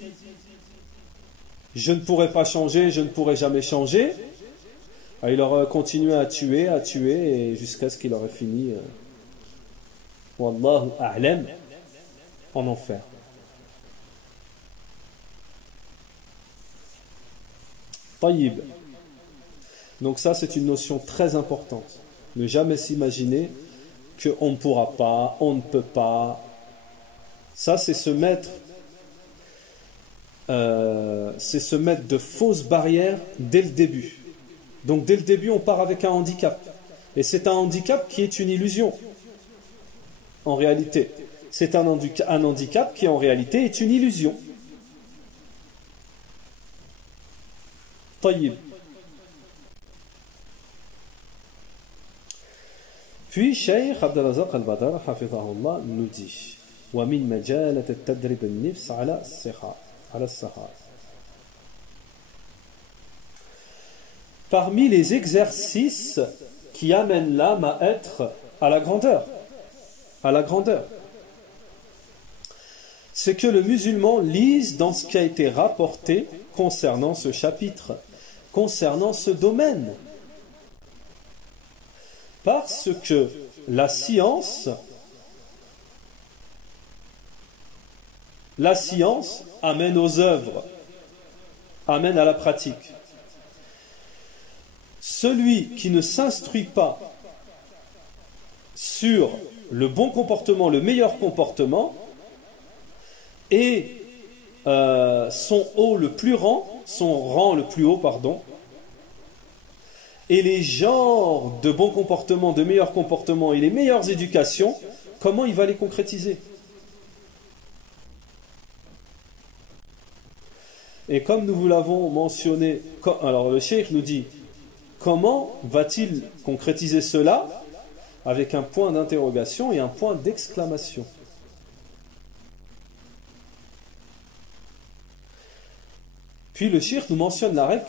je ne pourrai pas changer, je ne pourrai jamais changer, il aurait continué à tuer, et jusqu'à ce qu'il aurait fini, Wallahu a'lam, en enfer. Tayyib. Donc ça, c'est une notion très importante. Ne jamais s'imaginer qu'on ne pourra pas, on ne peut pas. Ça, c'est se mettre de fausses barrières dès le début. Donc dès le début, on part avec un handicap. Et c'est un handicap qui est une illusion. En réalité, c'est un handicap qui en réalité est une illusion. Tayyib. Puis, Cheikh Abdelrazak al-Badar, hafidhahullah, nous dit وَمِنْ مَجَالَةِ التَّدْرِبِ النِّفْسِ عَلَى السَّخَاءِ. Parmi les exercices qui amènent l'âme à être à la grandeur, c'est que le musulman lise dans ce qui a été rapporté concernant ce chapitre, concernant ce domaine. Parce que la science amène aux œuvres, amène à la pratique. Celui qui ne s'instruit pas sur le bon comportement, le meilleur comportement, et son rang le plus haut, et les genres de bon comportement, de meilleur comportement et les meilleures éducations, comment il va les concrétiser? Et comme nous vous l'avons mentionné, alors le cheikh nous dit, comment va-t-il concrétiser cela? Avec un point d'interrogation et un point d'exclamation. Puis le cheikh nous mentionne la règle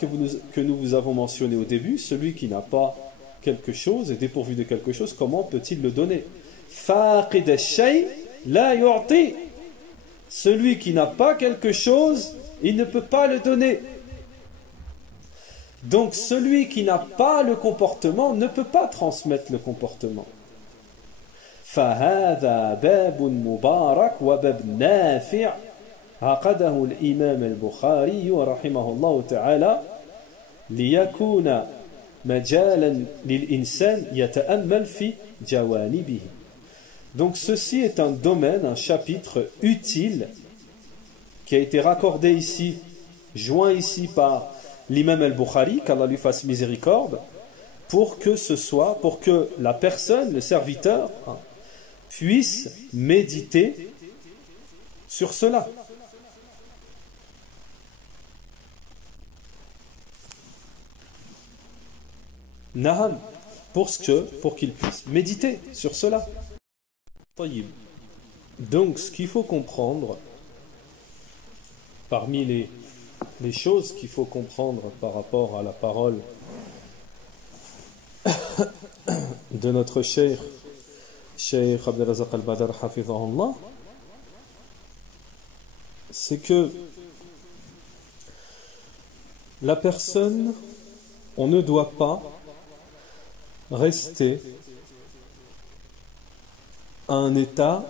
que nous vous avons mentionnée au début, celui qui n'a pas quelque chose, est dépourvu de quelque chose, comment peut-il le donner? Faqid ash-shay la yu'ti. Celui qui n'a pas quelque chose, il ne peut pas le donner. Donc celui qui n'a pas le comportement ne peut pas transmettre le comportement. فهذا باب مبارك وباب نافع عقده الإمام البخاري رحمه الله تعالى ليكون مجالا للإنسان يتأمل في جوانبه. Donc ceci est un domaine, un chapitre utile qui a été raccordé ici, joint ici par l'imam al-Bukhari, qu'Allah lui fasse miséricorde, pour que la personne, le serviteur, puisse méditer sur cela. Naham, pour qu'il puisse méditer sur cela. Tayyib. Donc, ce qu'il faut comprendre, parmi les choses qu'il faut comprendre par rapport à la parole de notre Cheikh Abdelrazak al-Badar hafidhahullah, c'est que la personne, on ne doit pas rester à un état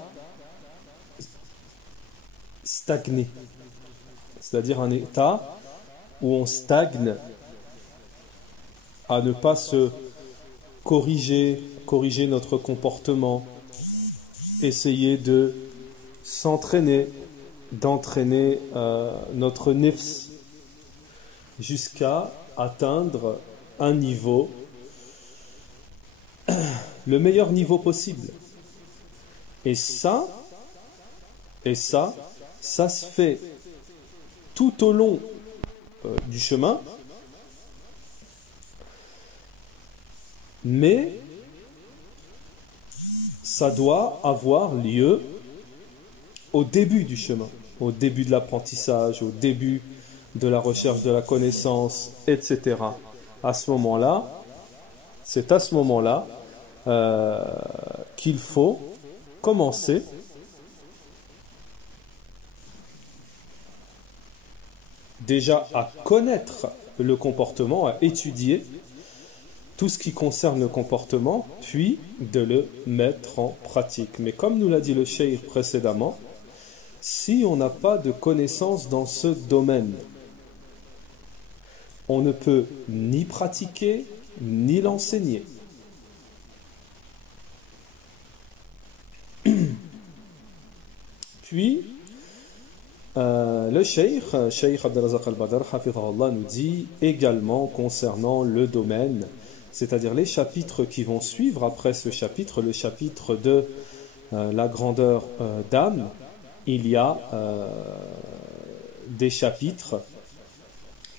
stagné, c'est-à-dire un état où on stagne, à ne pas se corriger notre comportement, essayer de s'entraîner, d'entraîner notre nefs jusqu'à atteindre un niveau, le meilleur niveau possible. Et ça se fait tout au long du chemin, Mais ça doit avoir lieu au début du chemin, au début de l'apprentissage, au début de la recherche de la connaissance, etc. À ce moment-là, c'est à ce moment-là qu'il faut commencer déjà à connaître le comportement, à étudier tout ce qui concerne le comportement, puis de le mettre en pratique. Mais comme nous l'a dit le cheikh précédemment, si on n'a pas de connaissance dans ce domaine, on ne peut ni pratiquer, ni l'enseigner. Puis, le cheikh Abdelrazak al-Badr, hafidhahullah, nous dit également concernant le domaine, c'est-à-dire les chapitres qui vont suivre après ce chapitre, le chapitre de la grandeur d'âme, il y a des chapitres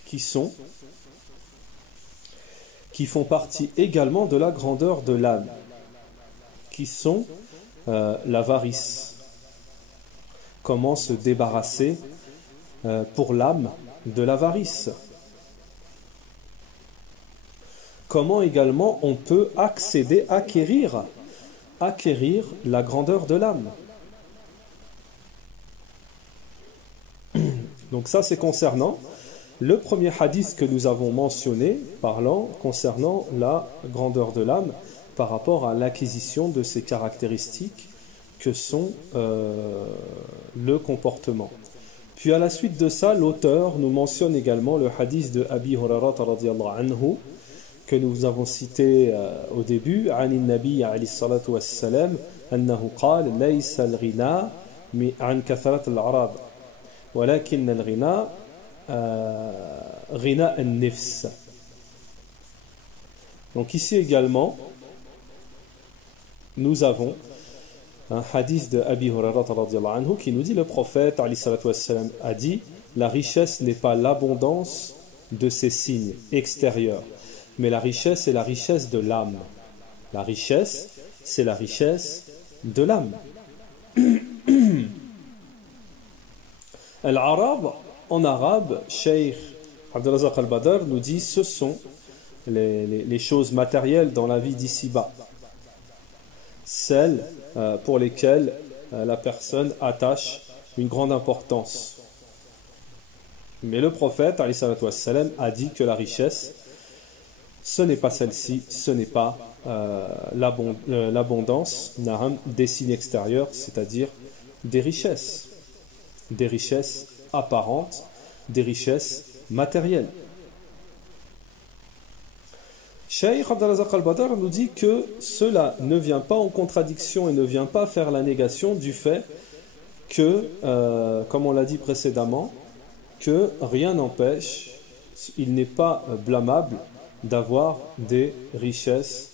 qui font partie également de la grandeur de l'âme, qui sont l'avarice. Comment se débarrasser pour l'âme de l'avarice. Comment également on peut acquérir la grandeur de l'âme. Donc ça c'est concernant le premier hadith que nous avons mentionné, concernant la grandeur de l'âme par rapport à l'acquisition de ces caractéristiques que sont le comportement. Puis à la suite de ça, l'auteur nous mentionne également le hadith de Abi Hurairah radhiyallahu anhu que nous avons cité au début, عن النبي عليه الصلاة والسلام أنه قال ليس الغنى عن كثرة الأعراض ولكن الغنى غنى النفس. Donc ici également, nous avons un hadith de Abi Hurairah radhiyallahu anhu qui nous dit, le prophète alayhi salatu wassalam a dit, la richesse n'est pas l'abondance de ses signes extérieurs, mais la richesse est la richesse de l'âme. La richesse, c'est la richesse de l'âme. Al-Arab, en arabe, Cheikh Abdelrazak al-Badr nous dit, ce sont les choses matérielles dans la vie d'ici-bas, celles pour lesquelles la personne attache une grande importance. Mais le prophète alayhi salatu wassalam a dit que la richesse, ce n'est pas celle-ci, ce n'est pas l'abondance des signes extérieurs, c'est-à-dire des richesses apparentes, des richesses matérielles. Cheikh Abdelrazak al-Badr nous dit que cela ne vient pas en contradiction et ne vient pas faire la négation du fait que, comme on l'a dit précédemment, que rien n'empêche, il n'est pas blâmable d'avoir des richesses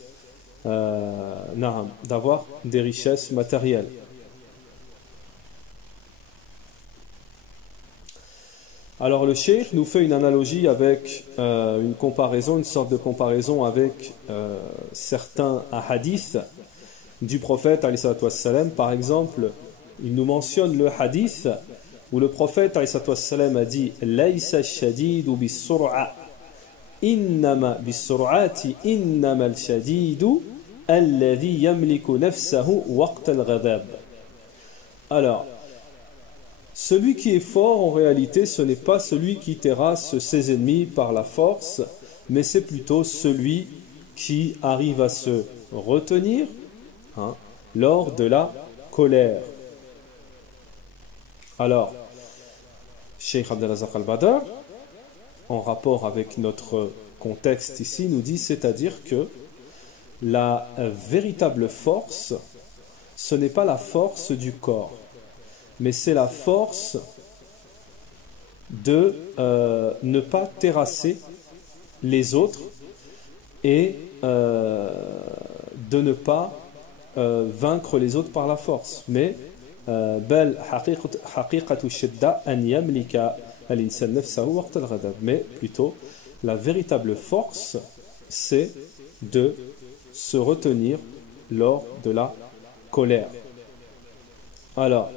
matérielles. Alors le cheikh nous fait une analogie avec une sorte de comparaison avec certains hadiths du prophète alayhi salatu wassalam. Par exemple, il nous mentionne le hadith où le prophète alayhi salatu wassalam a dit Laysa ash-shadidu bis-sur'a innama bis-sur'ati innama al-shadidu alladhi yamliku nafsahu waqt al-ghadab. Alors, celui qui est fort, en réalité, ce n'est pas celui qui terrasse ses ennemis par la force, mais c'est plutôt celui qui arrive à se retenir lors de la colère. Alors, Cheikh Abdelrazak al-Badr, en rapport avec notre contexte ici, nous dit, c'est-à-dire que la véritable force, ce n'est pas la force du corps, mais c'est la force de ne pas terrasser les autres et de ne pas vaincre les autres par la force. Mais mais plutôt la véritable force, c'est de se retenir lors de la colère. Alors,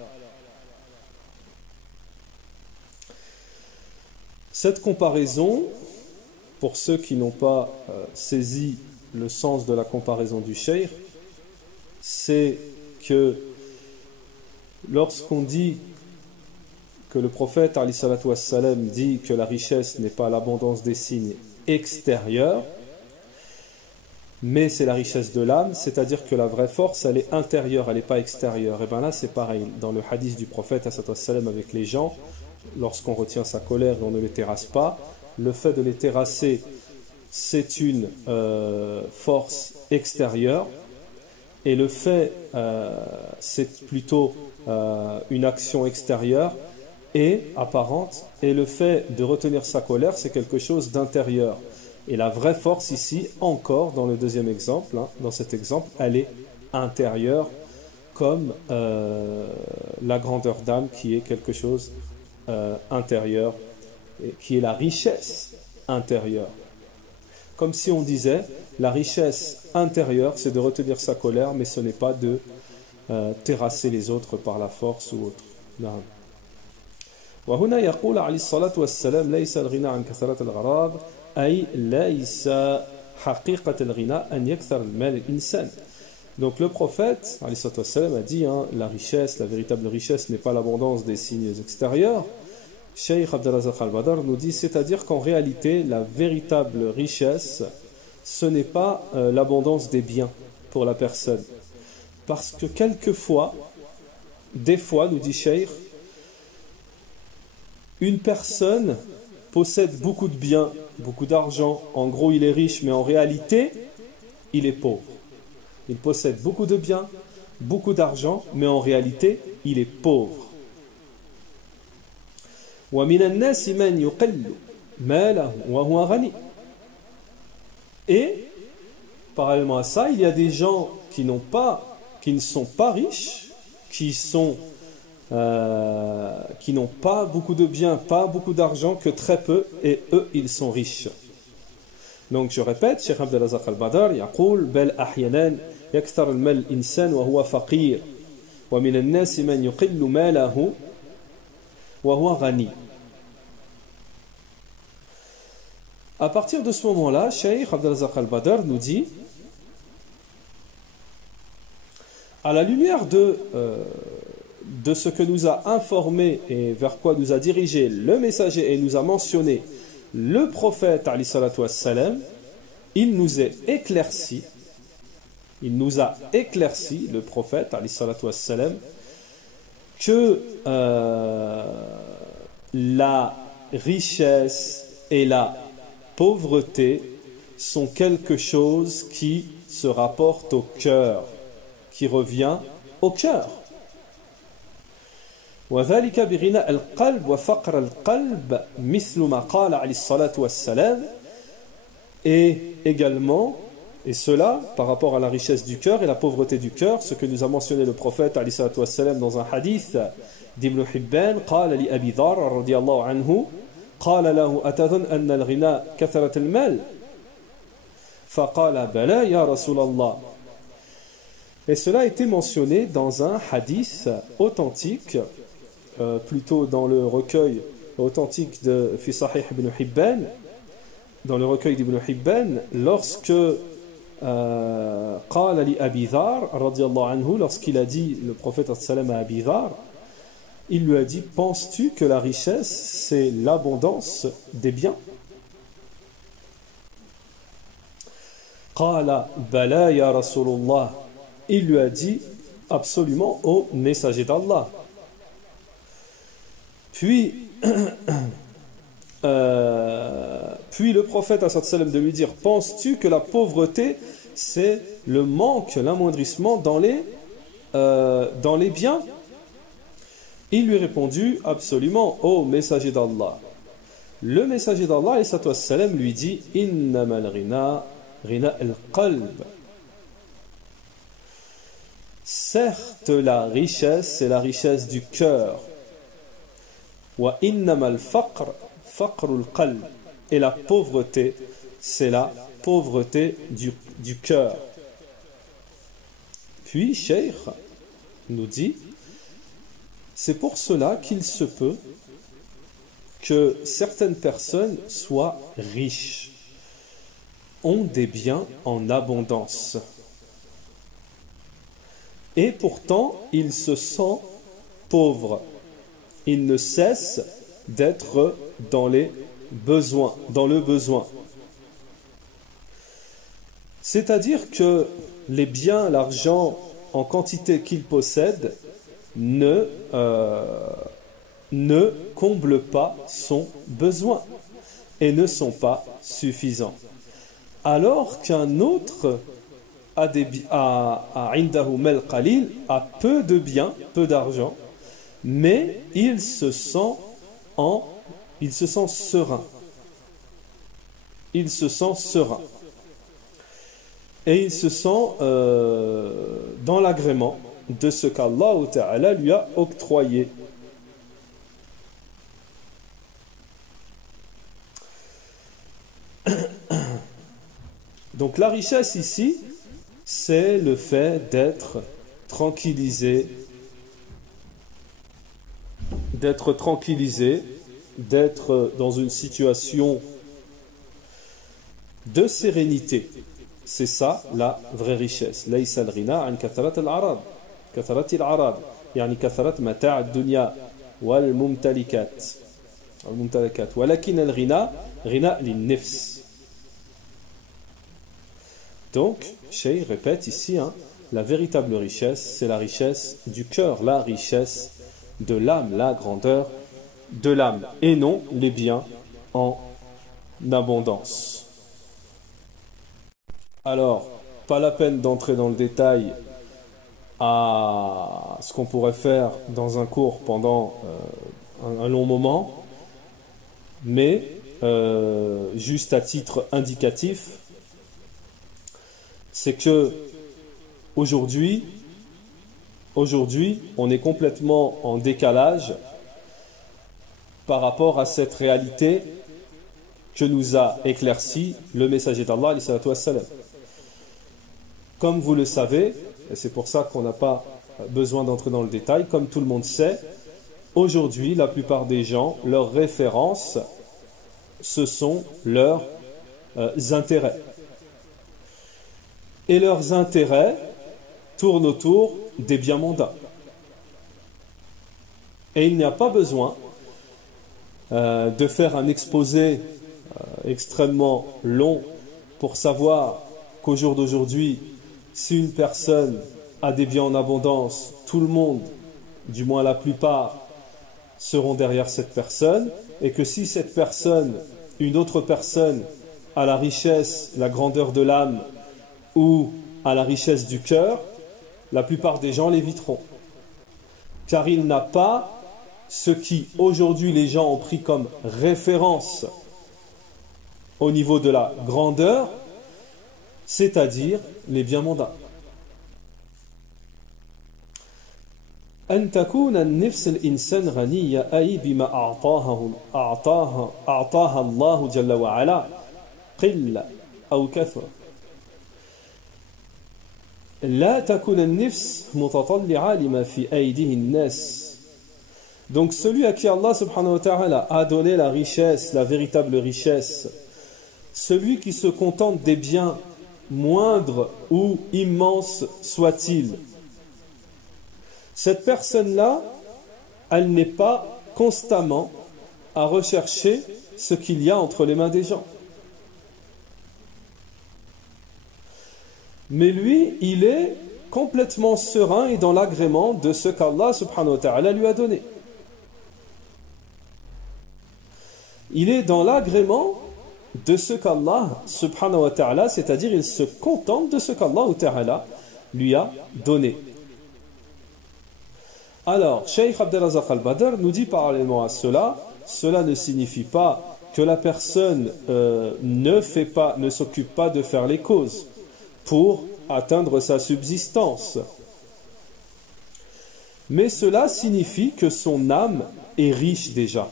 cette comparaison, pour ceux qui n'ont pas saisi le sens de la comparaison du cheikh, c'est que lorsqu'on dit que le prophète alayhi salatu wassalam dit que la richesse n'est pas l'abondance des signes extérieurs, mais c'est la richesse de l'âme, c'est-à-dire que la vraie force, elle est intérieure, elle n'est pas extérieure. Et bien là, c'est pareil. Dans le hadith du prophète alayhi salatu wassalam avec les gens, lorsqu'on retient sa colère et on ne les terrasse pas, le fait de les terrasser, c'est une force extérieure, et le fait, c'est plutôt une action extérieure et apparente, et le fait de retenir sa colère, c'est quelque chose d'intérieur. Et la vraie force ici, encore dans le deuxième exemple, dans cet exemple, elle est intérieure, comme la grandeur d'âme qui est quelque chose intérieur, et qui est la richesse intérieure. Comme si on disait, la richesse intérieure, c'est de retenir sa colère, mais ce n'est pas de terrasser les autres par la force ou autre. Non. وهنا يقول عليه الصلاة والسلام ليس الغنى عن كثرة الغراب أي ليس حقيقة الغنى أن يكثر المال الإنسان. Donc le prophète عليه الصلاة والسلام a dit la richesse, la véritable richesse n'est pas l'abondance des signes extérieurs. Cheikh Abdelrazak Al-Badr nous dit, c'est-à-dire qu'en réalité la véritable richesse ce n'est pas l'abondance des biens pour la personne, parce que quelquefois, des fois, nous dit Cheikh, une personne possède beaucoup de biens, beaucoup d'argent, en gros il est riche, mais en réalité il est pauvre. Il possède beaucoup de biens, beaucoup d'argent, mais en réalité il est pauvre. Et parallèlement à ça, il y a des gens qui ne sont pas riches, qui n'ont pas beaucoup de biens, pas beaucoup d'argent, que très peu, et eux, ils sont riches. Donc je répète, Cheikh Abdelrazak Al-Badr يقول بل أحيانا يكثر المال الإنسان وهو فقير ومن الناس من يقل ماله وهو غني. À partir de ce moment-là, Cheikh Abdelrazak Al-Badr nous dit, à la lumière de ce que nous a informé et vers quoi nous a dirigé le messager et nous a mentionné le prophète alayhi salatu wassalam, il nous a éclairci, le prophète alayhi salatu wassalam, que la richesse et la pauvreté sont quelque chose qui se rapporte au cœur, qui revient au cœur. وذلك بغناء القلب وفقر القلب مثل ما قال عليه الصلاة والسلام. Et également, et cela par rapport à la richesse du cœur et la pauvreté du cœur, ce que nous a mentionné le prophète عليه الصلاة والسلام dans un hadith d'Ibn Hibban, قال لأبي ذر رضي الله عنه قال له أتظن أن الغنى كثرة المال فقال بلى يا رسول الله. Et cela a été mentionné dans un hadith authentique, plutôt dans le recueil authentique de Fi Sahih ibn Hibban, dans le recueil d'Ibn Hibban, lorsque قال لأبي ذر رضي الله عنه, lorsqu'il a dit le prophète sallam à Abi Dhar, il lui a dit, penses-tu que la richesse c'est l'abondance des biens? قال بلى يا رسول الله. Il lui a dit, absolument, ô messager d'Allah. Puis le prophète a sallam de lui dire, penses-tu que la pauvreté c'est le manque, l'amoindrissement dans les biens? Il lui répondit, absolument, ô messager d'Allah. Le messager d'Allah sallam lui dit, innamal ghina ghina al-qalb. Certes, la richesse, c'est la richesse du cœur. Wa innamal faqr faqrul qalb. Et la pauvreté, c'est la pauvreté du cœur. Puis, Cheikh nous dit, c'est pour cela qu'il se peut que certaines personnes soient riches, ont des biens en abondance. Et pourtant, ils se sentent pauvres. Ils ne cessent d'être dans les besoins, dans le besoin. C'est-à-dire que les biens, l'argent en quantité qu'ils possèdent ne comblent pas son besoin et ne sont pas suffisants. Alors qu'un autre a peu de biens, peu d'argent, mais il se sent serein. Il se sent serein. Et il se sent dans l'agrément de ce qu'Allah Ta'ala lui a octroyé. Donc la richesse ici, c'est le fait d'être tranquillisé, d'être dans une situation de sérénité. C'est ça la vraie richesse. ليس الغنى عن كثرة العرض كثرة العرض يعني كثرة متاع الدنيا والممتلكات ولكن الغنى غنى للنفس. Donc, Cheikh répète ici, la véritable richesse, c'est la richesse du cœur, la richesse de l'âme, la grandeur de l'âme, et non les biens en abondance. Alors, pas la peine d'entrer dans le détail à ce qu'on pourrait faire dans un cours pendant un long moment, mais juste à titre indicatif, c'est que aujourd'hui, on est complètement en décalage par rapport à cette réalité que nous a éclairci le messager d'Allah, alayhi salatu wassalam. Comme vous le savez, et c'est pour ça qu'on n'a pas besoin d'entrer dans le détail, comme tout le monde sait, aujourd'hui, la plupart des gens, leurs références, ce sont leurs intérêts. Et leurs intérêts tournent autour des biens mondains. Et il n'y a pas besoin de faire un exposé extrêmement long pour savoir qu'au jour d'aujourd'hui, si une personne a des biens en abondance, tout le monde, du moins la plupart, seront derrière cette personne, et que si cette personne, une autre personne, a la richesse, la grandeur de l'âme, ou à la richesse du cœur, la plupart des gens l'éviteront. Car il n'a pas ce qui aujourd'hui les gens ont pris comme référence au niveau de la grandeur, c'est-à-dire les biens mondains. أن تكون النفس الإنسان غنية أي بما أعطاها الله جل وعلا قل أو كثر. لا تكون النفس متطلعة لما في أيديه الناس. Donc celui à qui Allah subhanahu wa ta'ala a donné la richesse, la véritable richesse, celui qui se contente des biens moindres ou immenses soient-ils, cette personne-là, elle n'est pas constamment à rechercher ce qu'il y a entre les mains des gens. Mais lui, il est complètement serein et dans l'agrément de ce qu'Allah subhanahu wa ta'ala lui a donné. Il est dans l'agrément de ce qu'Allah subhanahu wa ta'ala, c'est-à-dire il se contente de ce qu'Allah ta'ala lui a donné. Alors, Cheikh Abdelrazak al-Badr nous dit parallèlement à cela, cela ne signifie pas que la personne ne s'occupe pas de faire les causes pour atteindre sa subsistance. Mais cela signifie que son âme est riche déjà.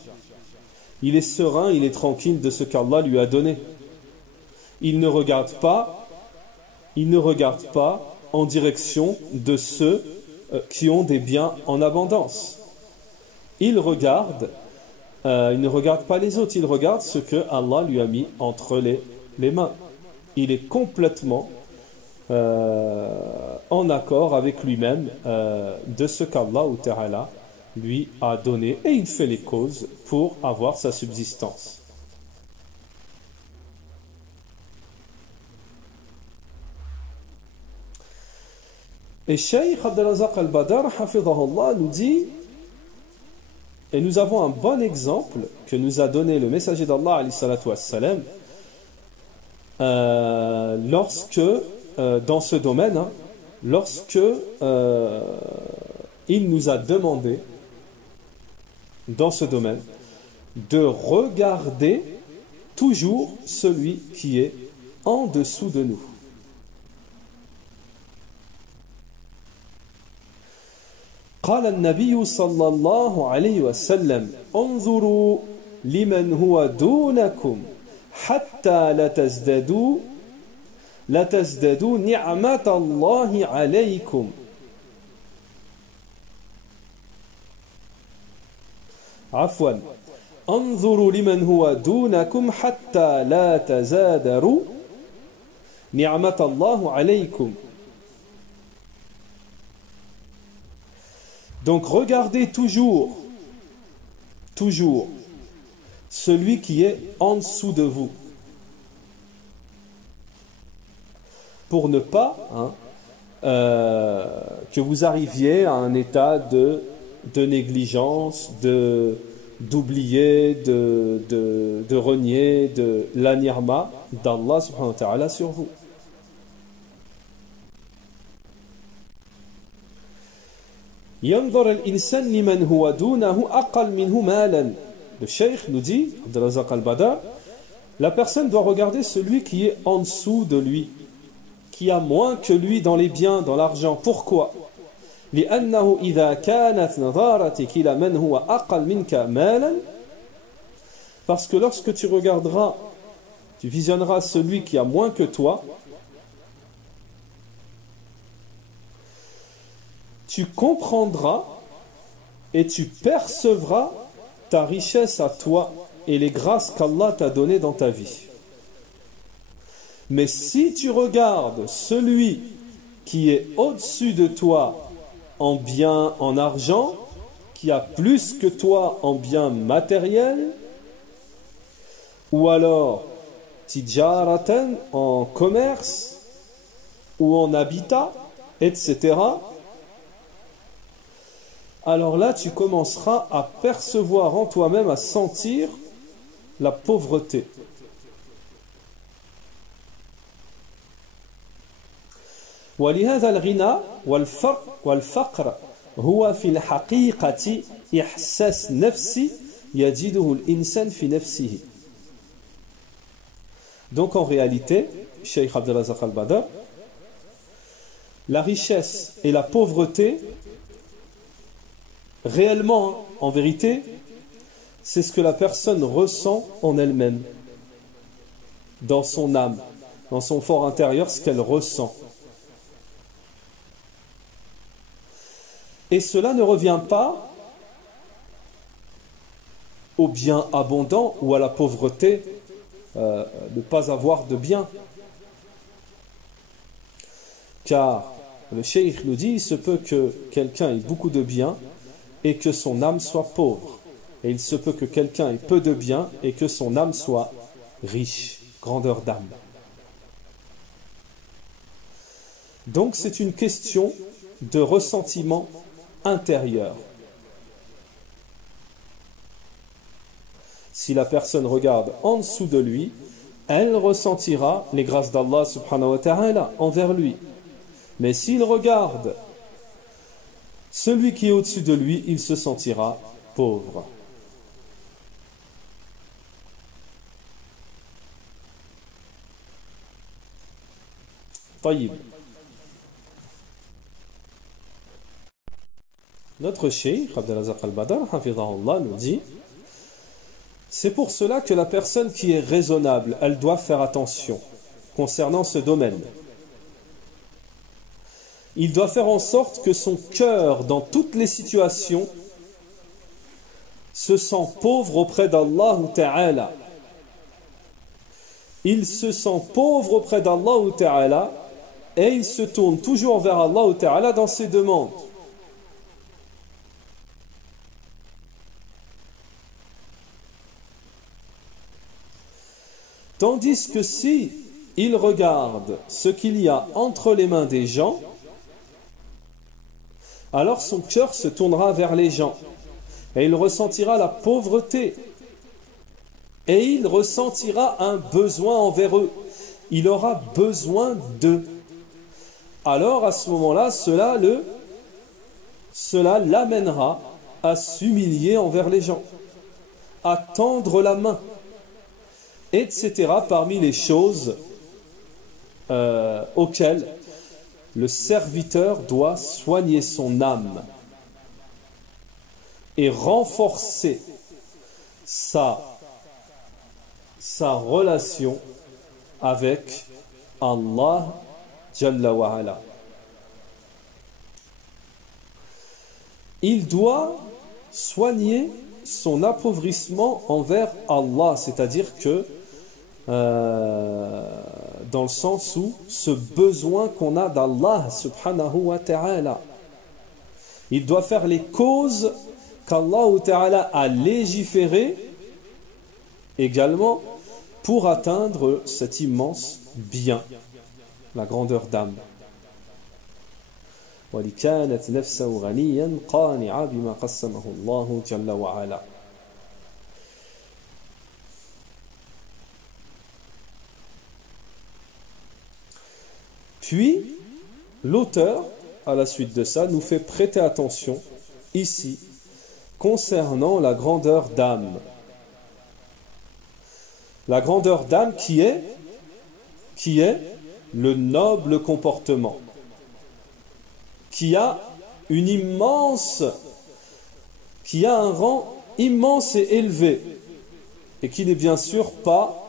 Il est serein, il est tranquille de ce qu'Allah lui a donné. Il ne regarde pas en direction de ceux qui ont des biens en abondance. Il ne regarde pas les autres, il regarde ce que Allah lui a mis entre les mains. Il est complètement en accord avec lui-même de ce qu'Allah ou Ta'ala lui a donné, et il fait les causes pour avoir sa subsistance. Et Cheikh Abdelrazak al-Badr hafidhahullah nous dit, et nous avons un bon exemple que nous a donné le messager d'Allah alayhi salatu wassalam, lorsque dans ce domaine, lorsque il nous a demandé dans ce domaine de regarder toujours celui qui est en dessous de nous. قال النبي صلى الله عليه وسلم انظروا لمن هو دونكم حتى لا تزدادوا نعمة الله عليكم. عفوا انظروا لمن هو دونكم حتى لا تزادروا نعمة الله عليكم. Donc regardez toujours celui qui est en dessous de vous, pour ne pas que vous arriviez à un état de négligence, d'oublier, de renier de l'anirma d'Allah subhanahu wa ta'ala sur vous. Le cheikh nous dit, Abdelrazak al-Badr, la personne doit regarder celui qui est en dessous de lui, qui a moins que lui dans les biens, dans l'argent. Pourquoi? Parce que lorsque tu regarderas, tu visionneras celui qui a moins que toi, tu comprendras et tu percevras ta richesse à toi et les grâces qu'Allah t'a données dans ta vie. Mais si tu regardes celui qui est au-dessus de toi en biens, en argent, qui a plus que toi en biens matériels, ou alors tijaratan, en commerce, ou en habitat, etc., alors là, tu commenceras à percevoir en toi-même, à sentir la pauvreté. ولهذا الغنى والفقر هو في الحقيقة إحساس نفسي يجده الإنسان في نفسه. Donc en réalité, Cheikh Abdelrazak al-Badr, la richesse et la pauvreté, réellement, en vérité, c'est ce que la personne ressent en elle-même, dans son âme, dans son fort intérieur, ce qu'elle ressent. Et cela ne revient pas au bien abondant ou à la pauvreté, ne pas avoir de bien. Car le cheikh nous dit, il se peut que quelqu'un ait beaucoup de biens et que son âme soit pauvre. Et il se peut que quelqu'un ait peu de biens et que son âme soit riche, grandeur d'âme. Donc c'est une question de ressentiment intérieur. Si la personne regarde en dessous de lui, elle ressentira les grâces d'Allah subhanahu wa ta'ala envers lui. Mais s'il regarde celui qui est au-dessus de lui, il se sentira pauvre. Taïb. Notre cheikh, Abdelrazak al-Badr, hafidhahullah, nous dit, c'est pour cela que la personne qui est raisonnable, elle doit faire attention concernant ce domaine. il doit faire en sorte que son cœur, dans toutes les situations, se sent pauvre auprès d'Allah Ta'ala. Il se sent pauvre auprès d'Allah Ta'ala et il se tourne toujours vers Allah Ta'ala dans ses demandes. Tandis que si il regarde ce qu'il y a entre les mains des gens, alors son cœur se tournera vers les gens et il ressentira la pauvreté et il ressentira un besoin envers eux. Il aura besoin d'eux. Alors à ce moment-là, cela l'amènera à s'humilier envers les gens, à tendre la main, etc. parmi les choses auxquelles le serviteur doit soigner son âme et renforcer sa relation avec Allah Jalla wa Ala. Il doit soigner son appauvrissement envers Allah, c'est-à-dire que dans le sens où ce besoin qu'on a d'Allah subhanahu wa ta'ala, il doit faire les causes qu'Allah ta'ala a légiférées également pour atteindre cet immense bien, la grandeur d'âme. وَلِكَانَتْ نَفْسَهُ غَنِيًّا قَانِعًا بِمَا قَسَّمَهُ اللَّهُ جَلَّ وَعَلَا. Puis, l'auteur, à la suite de ça, nous fait prêter attention, ici, concernant la grandeur d'âme. La grandeur d'âme qui est le noble comportement, qui a un rang immense et élevé, et qui n'est bien sûr pas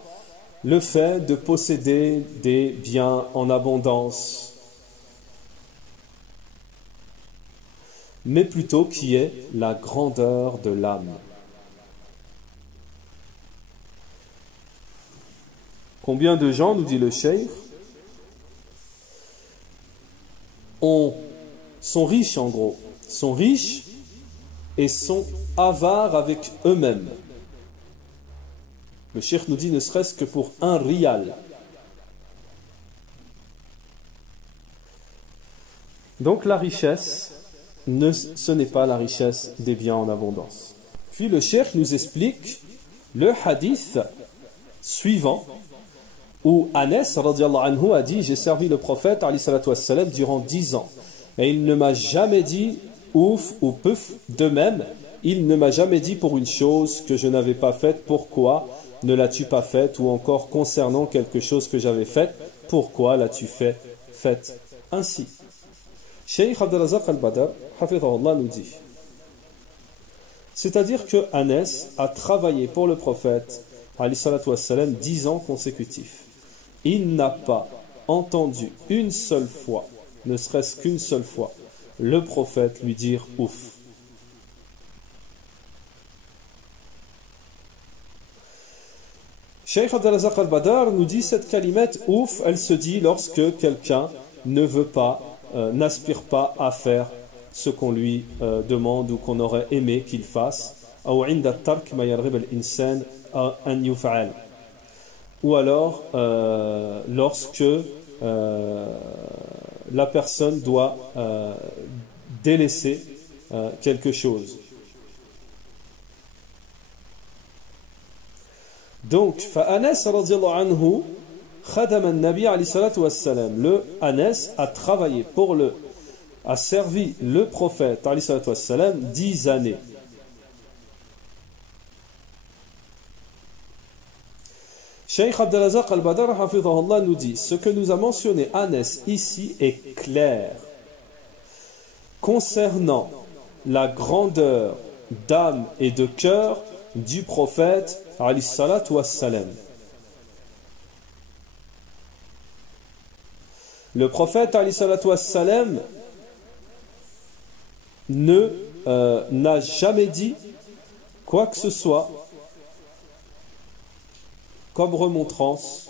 le fait de posséder des biens en abondance, mais plutôt qui est la grandeur de l'âme. Combien de gens, nous dit le cheikh, sont riches en gros, sont riches et sont avares avec eux-mêmes. Le cheikh nous dit ne serait-ce que pour un rial. Donc la richesse, ce n'est pas la richesse des biens en abondance. Puis le cheikh nous explique le hadith suivant où Anas radiallahu anhu a dit: j'ai servi le prophète alayhi salatu wassalam durant 10 ans et il ne m'a jamais dit ouf ou puf. De même, il ne m'a jamais dit pour une chose que je n'avais pas faite, pourquoi ne l'as-tu pas faite, ou encore concernant quelque chose que j'avais faite, pourquoi l'as-tu faite ainsi. Cheikh Abdelrazak al-Badr hafidhahullah nous dit, c'est-à-dire que Anas a travaillé pour le prophète alayhi salatu wassalam 10 ans consécutifs. Il n'a pas entendu une seule fois, ne serait-ce qu'une seule fois, le prophète lui dire ouf. Cheikh Abdelrazak al-Badr nous dit cette kalimette ouf, elle se dit lorsque quelqu'un ne veut pas, n'aspire pas à faire ce qu'on lui demande ou qu'on aurait aimé qu'il fasse, ou alors lorsque la personne doit délaisser quelque chose. Donc, Anas radiallahu anhu, khadam al-Nabi alayhi salatu wassalam, le Anas a travaillé a servi le prophète alayhi salatu wassalam 10 années. Cheikh Abdelrazak al-Badr hafidhahullah nous dit, ce que nous a mentionné Anas ici est clair concernant la grandeur d'âme et de cœur du prophète alayhi salatu wassalam. Le prophète alayhi salatu wassalam n'a jamais dit quoi que ce soit comme remontrance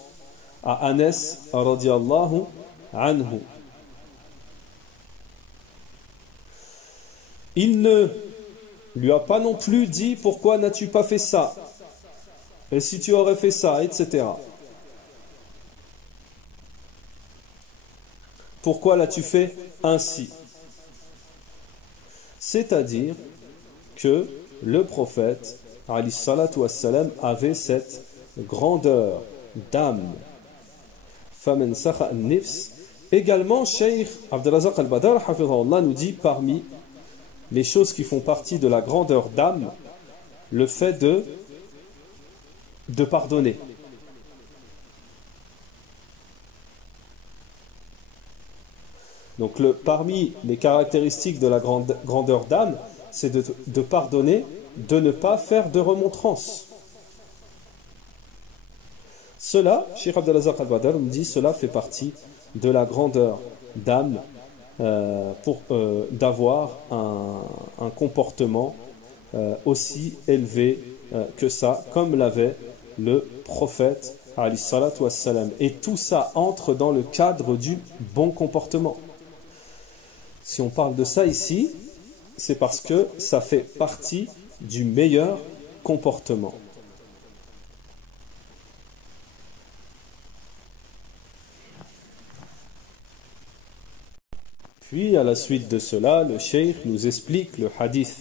à Anas radiyallahu anhu. Il ne lui a pas non plus dit pourquoi n'as-tu pas fait ça, et si tu aurais fait ça, etc. Pourquoi l'as-tu fait ainsi? C'est-à-dire que le prophète alayhi salatu wassalam avait cette grandeur d'âme. Faman sakha an-nifs. Également, Cheikh Abdelrazak al-Badr hafidhahullah nous dit parmi les choses qui font partie de la grandeur d'âme, le fait de pardonner. Donc parmi les caractéristiques de la grandeur d'âme, c'est de pardonner, de ne pas faire de remontrance. Cela, Cheikh Abdelrazak al-Badr nous dit, cela fait partie de la grandeur d'âme pour d'avoir un comportement aussi élevé que ça, comme l'avait le prophète alayhi salatu wassalam. Et tout ça entre dans le cadre du bon comportement. Si on parle de ça ici, c'est parce que ça fait partie du meilleur comportement. Puis, à la suite de cela, le cheikh nous explique le hadith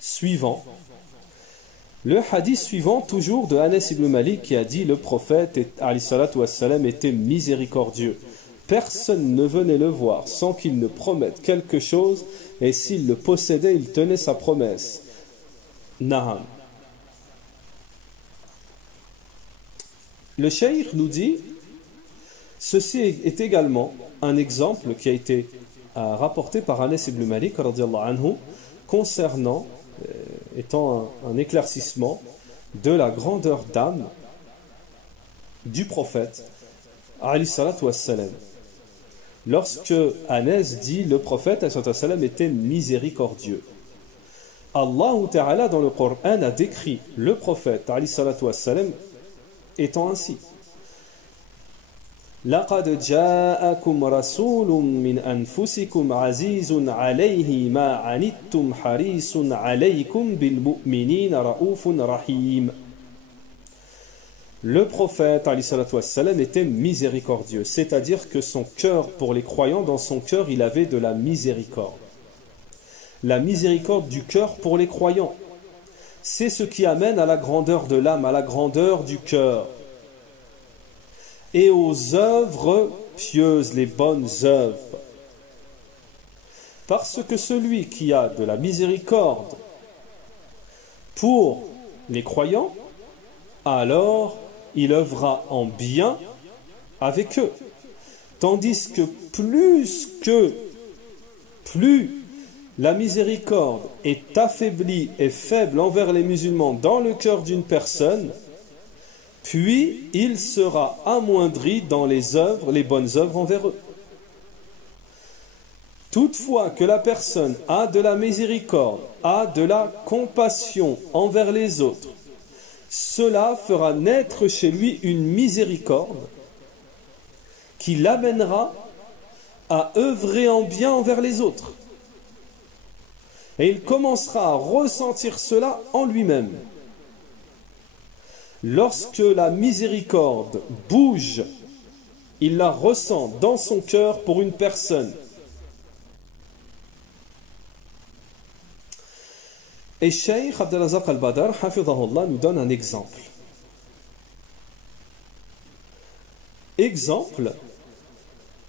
suivant. Le hadith suivant, toujours de Anas ibn Malik, qui a dit: le prophète, alayhi salatu wassalam, était miséricordieux. Personne ne venait le voir sans qu'il ne promette quelque chose, et s'il le possédait, il tenait sa promesse. Naham. Le cheikh nous dit: ceci est également un exemple qui a été rapporté par Anas ibn Malik radiyallahu anhu, concernant, étant un éclaircissement de la grandeur d'âme du prophète alayhi salatu wassalam. Lorsque Anas dit: le prophète alayhi salatu wassalam était miséricordieux. Allah Ta'ala dans le Coran a décrit le prophète alayhi salatu wassalam étant ainsi: لقد جاءكم رسول من أنفسكم عزيز عليه ما عنتم حريص عليكم بالمؤمنين رؤوف رحيم. Le prophète alayhi salatu wassalam était miséricordieux, c'est-à-dire que son cœur, pour les croyants, dans son cœur il avait de la miséricorde. La miséricorde du cœur pour les croyants, c'est ce qui amène à la grandeur de l'âme, à la grandeur du cœur et aux œuvres pieuses, les bonnes œuvres. Parce que celui qui a de la miséricorde pour les croyants, alors il œuvrera en bien avec eux. Tandis que plus la miséricorde est affaiblie et faible envers les musulmans dans le cœur d'une personne, puis il sera amoindri dans les œuvres, les bonnes œuvres envers eux. Toutefois que la personne a de la miséricorde, a de la compassion envers les autres, cela fera naître chez lui une miséricorde qui l'amènera à œuvrer en bien envers les autres. Et il commencera à ressentir cela en lui-même. Lorsque la miséricorde bouge, il la ressent dans son cœur pour une personne. Et Cheikh Abdelrazak al-Badr, hafidhahullah, nous donne un exemple. Exemple,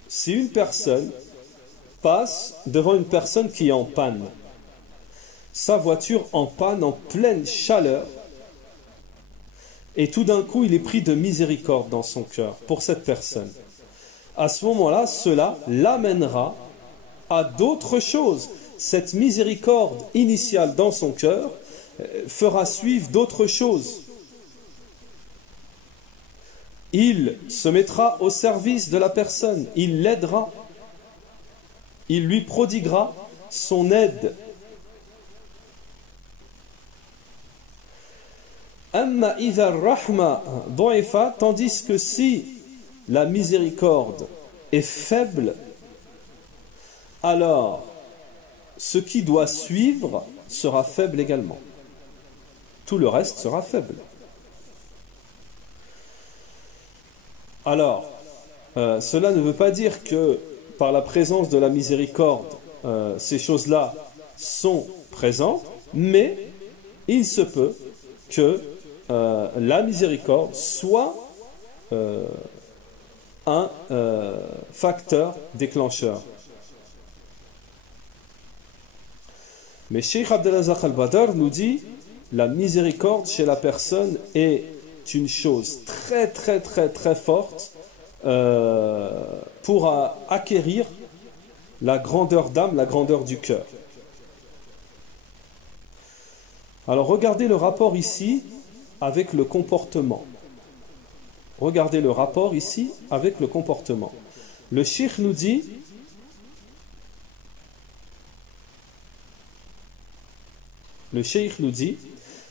si une personne passe devant une personne qui est en panne, sa voiture en panne en pleine chaleur, et tout d'un coup il est pris de miséricorde dans son cœur pour cette personne. À ce moment-là, cela l'amènera à d'autres choses. Cette miséricorde initiale dans son cœur fera suivre d'autres choses. il se mettra au service de la personne, il l'aidera, il lui prodiguera son aide. Amma idha ar-rahma da'ifa, tandis que si la miséricorde est faible, alors ce qui doit suivre sera faible également. Tout le reste sera faible. Alors, cela ne veut pas dire que par la présence de la miséricorde, ces choses-là sont présentes, mais il se peut que la miséricorde soit un facteur déclencheur. Mais Cheikh Abdelazak al-Badr nous dit, la miséricorde chez la personne est une chose très très très très forte pour acquérir la grandeur d'âme, la grandeur du cœur. Alors regardez le rapport ici avec le comportement. Regardez le rapport ici avec le comportement. Le cheikh nous dit,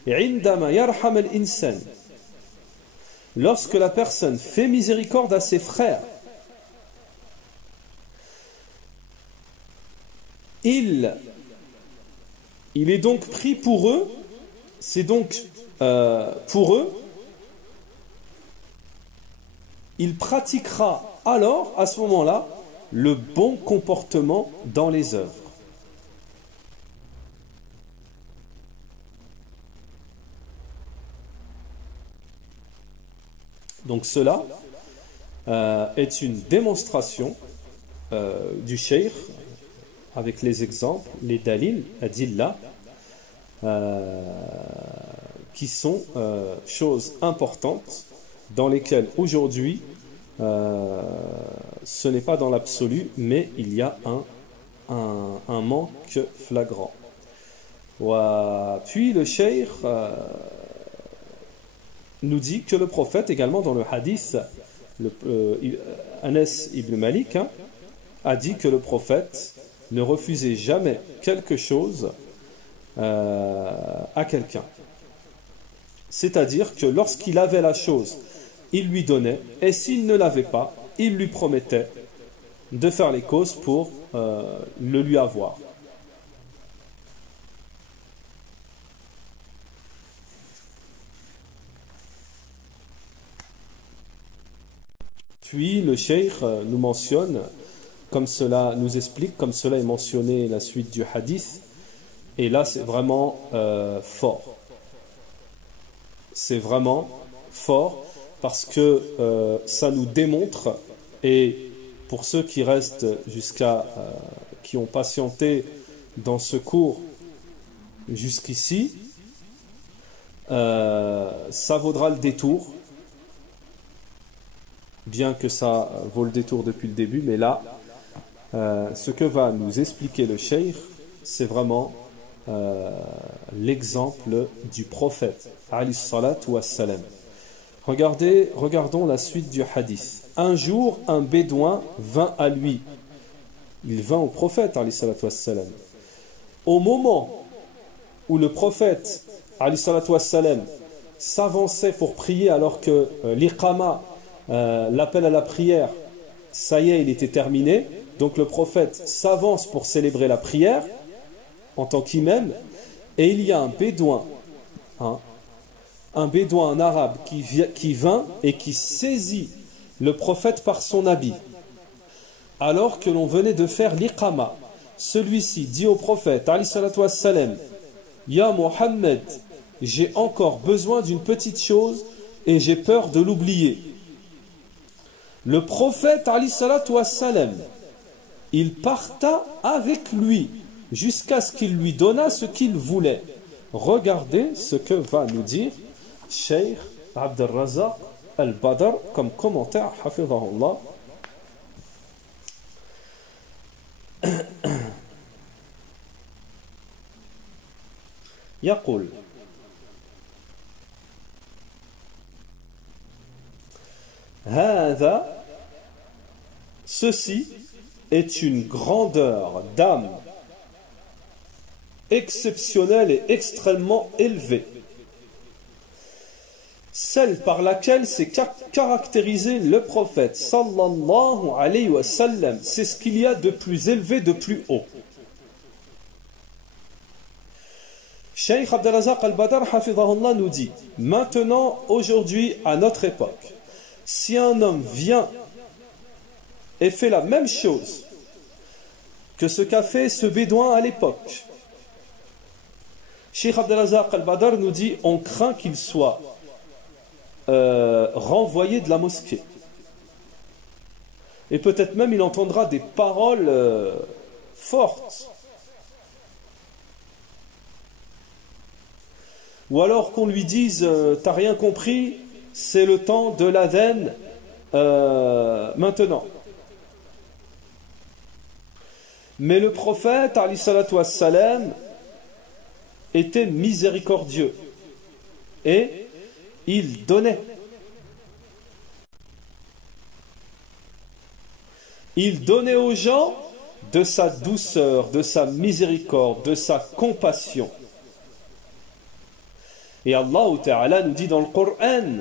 عندما يرحم الإنسان, lorsque la personne fait miséricorde à ses frères, il est donc pris pour eux, c'est donc pour eux, il pratiquera alors, à ce moment-là, le bon comportement dans les œuvres. Donc cela est une démonstration du cheikh avec les exemples, les dalil, adilla, qui sont choses importantes dans lesquelles aujourd'hui ce n'est pas dans l'absolu, mais il y a un manque flagrant. Puis le cheikh nous dit que le prophète également dans le hadith, Anas ibn Malik a dit que le prophète ne refusait jamais quelque chose à quelqu'un. C'est-à-dire que lorsqu'il avait la chose, il lui donnait, et s'il ne l'avait pas, il lui promettait de faire les causes pour le lui avoir. Puis le cheikh nous mentionne, comme cela nous explique, comme cela est mentionné la suite du hadith, et là c'est vraiment fort. C'est vraiment fort parce que ça nous démontre, et pour ceux qui restent qui ont patienté dans ce cours jusqu'ici, ça vaudra le détour, bien que ça vaut le détour depuis le début, mais là, ce que va nous expliquer le cheikh, c'est vraiment l'exemple du prophète, alayhi salatu wassalam. Regardons la suite du hadith. Un jour, un bédouin vint à lui. Il vint au prophète, alayhi salatu wassalam. Au moment où le prophète, alayhi salatu wassalam, s'avançait pour prier, alors que l'iqama, l'appel à la prière, ça y est, il était terminé. Donc le prophète s'avance pour célébrer la prière en tant qu'imam, et il y a un bédouin, un arabe qui vint et qui saisit le prophète par son habit alors que l'on venait de faire l'iqama. Celui-ci dit au prophète, alayhi salatu wassalam, Ya Muhammad, j'ai encore besoin d'une petite chose et j'ai peur de l'oublier. Le prophète, alayhi salatu wassalam, il parta avec lui jusqu'à ce qu'il lui donnât ce qu'il voulait. Regardez ce que va nous dire Cheikh Abdelrazak al-Badr comme commentaire, hafidhahullah. هذا, ceci est une grandeur d'âme exceptionnelle et extrêmement élevée, celle par laquelle s'est caractérisé le prophète sallallahu alayhi wa sallam. C'est ce qu'il y a de plus élevé, de plus haut. Cheikh Abdelrazak al-Badr hafidhahullah nous dit, maintenant, aujourd'hui, à notre époque, si un homme vient et fait la même chose que ce qu'a fait ce bédouin à l'époque, Cheikh Abdelrazak al-Badr nous dit, on craint qu'il soit renvoyé de la mosquée. Et peut-être même il entendra des paroles fortes. Ou alors qu'on lui dise t'as rien compris, c'est le temps de l'adhan maintenant. Mais le prophète alayhi salatu wassalam était miséricordieux et il donnait. Il donnait aux gens de sa douceur, de sa miséricorde, de sa compassion. Et Allah Ta'ala nous dit dans le Coran,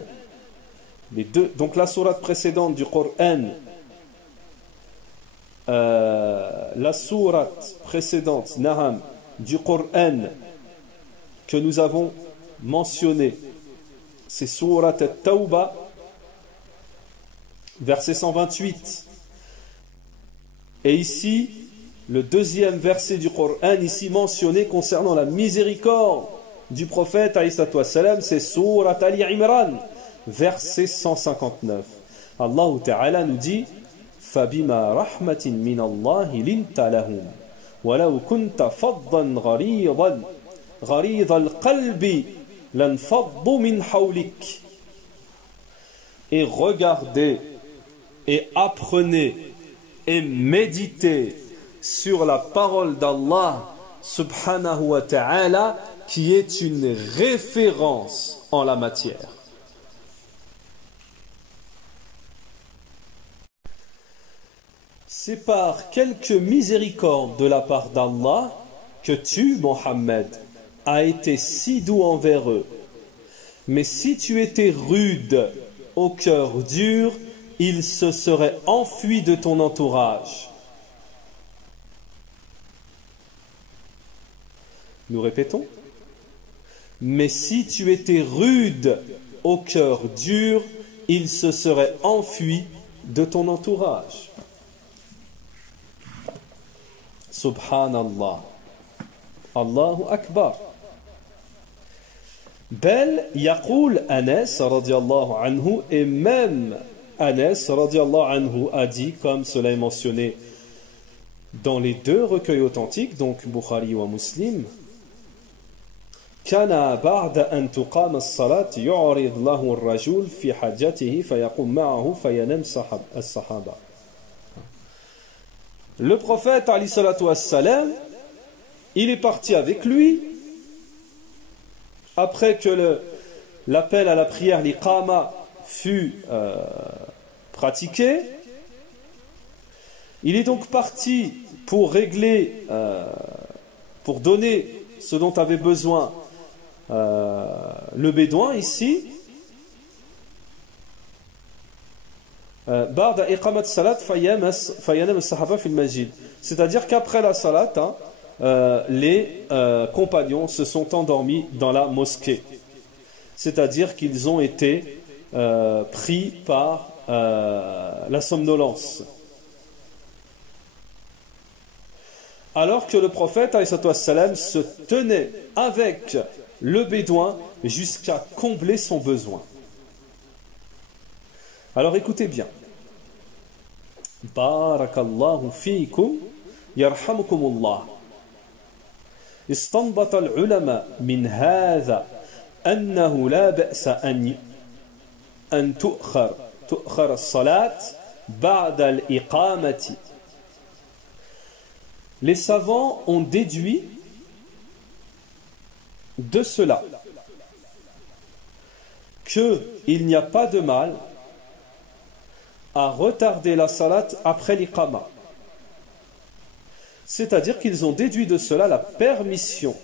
donc la sourate précédente du Coran, la sourate précédente, Naham, du Coran, que nous avons mentionné, c'est sourate At-Tawbah, verset 128. Et ici, le deuxième verset du Coran, ici mentionné concernant la miséricorde du prophète alayhi salatu wassalam, c'est sourate Ali Imran, verset 159. Allah Ta'ala nous dit فَبِمَا رَحْمَةٍ مِّنَ اللَّهِ لِنْتَ لَهُمْ وَلَوْ كُنْتَ فَضًّا غَلِيظَ الْقَلْبِ لَانْفَضُّوا مِنْ حَوْلِكَ. Et regardez et apprenez et méditez sur la parole d'Allah subhanahu wa ta'ala, qui est une référence en la matière. C'est par quelques miséricordes de la part d'Allah que tu, Mohammed, as été si doux envers eux. Mais si tu étais rude, au cœur dur, ils se seraient enfuis de ton entourage. Nous répétons. Mais si tu étais rude, au cœur dur, ils se seraient enfuis de ton entourage. Subhanallah. Allahu Akbar. Bel yaqul Anas radiallahu anhu, et même Anas radiallahu anhu a dit, comme cela est mentionné dans les deux recueils authentiques, donc Bukhari ou Muslim, كان بعد أن تقام الصلاة يعرض له الرجل في حاجته فيقوم معه فينام الصحابة. Le prophète alayhi salatu wassalam, il est parti avec lui après que l'appel à la prière, l'iqama, fut pratiqué. Il est donc parti pour régler, pour donner ce dont avait besoin le bédouin ici. C'est-à-dire qu'après la salat, les compagnons se sont endormis dans la mosquée. C'est-à-dire qu'ils ont été pris par la somnolence. Alors que le prophète alayhi salam se tenait avec le bédouin jusqu'à combler son besoin. Alors écoutez bien. Barakallahu fiikum yarhamukumullah. استنبط العلماء من هذا أنه لا بأس أن تؤخر الصلاة بعد الإقامة. Les savants ont déduit de cela qu'il n'y a pas de mal à retarder la salat après l'iqama. C'est-à-dire qu'ils ont déduit de cela la permission.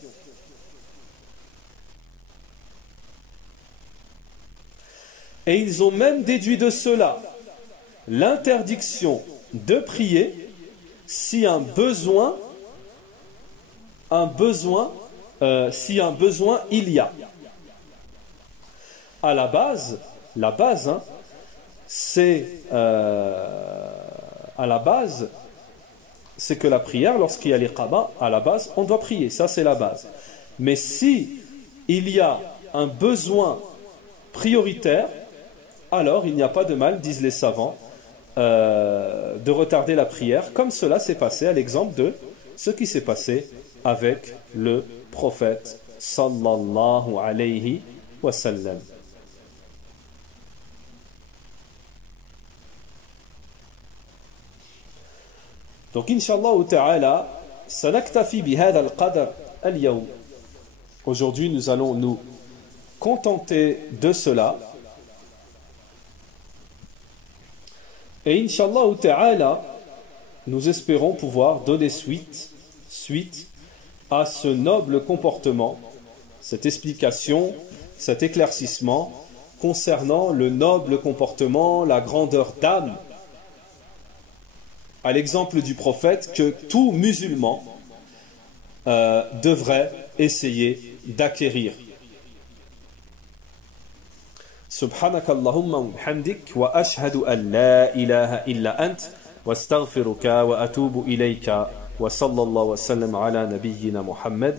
Et ils ont même déduit de cela l'interdiction de prier si un besoin il y a. À la base, c'est que la prière, lorsqu'il y a l'iqama, à la base, on doit prier. Ça, c'est la base. Mais si il y a un besoin prioritaire, alors il n'y a pas de mal, disent les savants, de retarder la prière, comme cela s'est passé à l'exemple de ce qui s'est passé avec le prophète sallallahu alayhi wa sallam. Donc, Inch'Allah ta'ala, sanaktafi bihada al-qadr al-yawm. Aujourd'hui, nous allons nous contenter de cela. Et Inch'Allah ta'ala, nous espérons pouvoir donner suite à ce noble comportement, cette explication, cet éclaircissement concernant le noble comportement, la grandeur d'âme, à l'exemple du prophète que tout musulman devrait essayer d'acquérir. Subhanakallahumma wa bihamdik wa ashhadu an la ilaha illa ant wa astaghfiruka wa atubu ilayka wa sallallahu wa sallam ala nabiyyina Muhammad.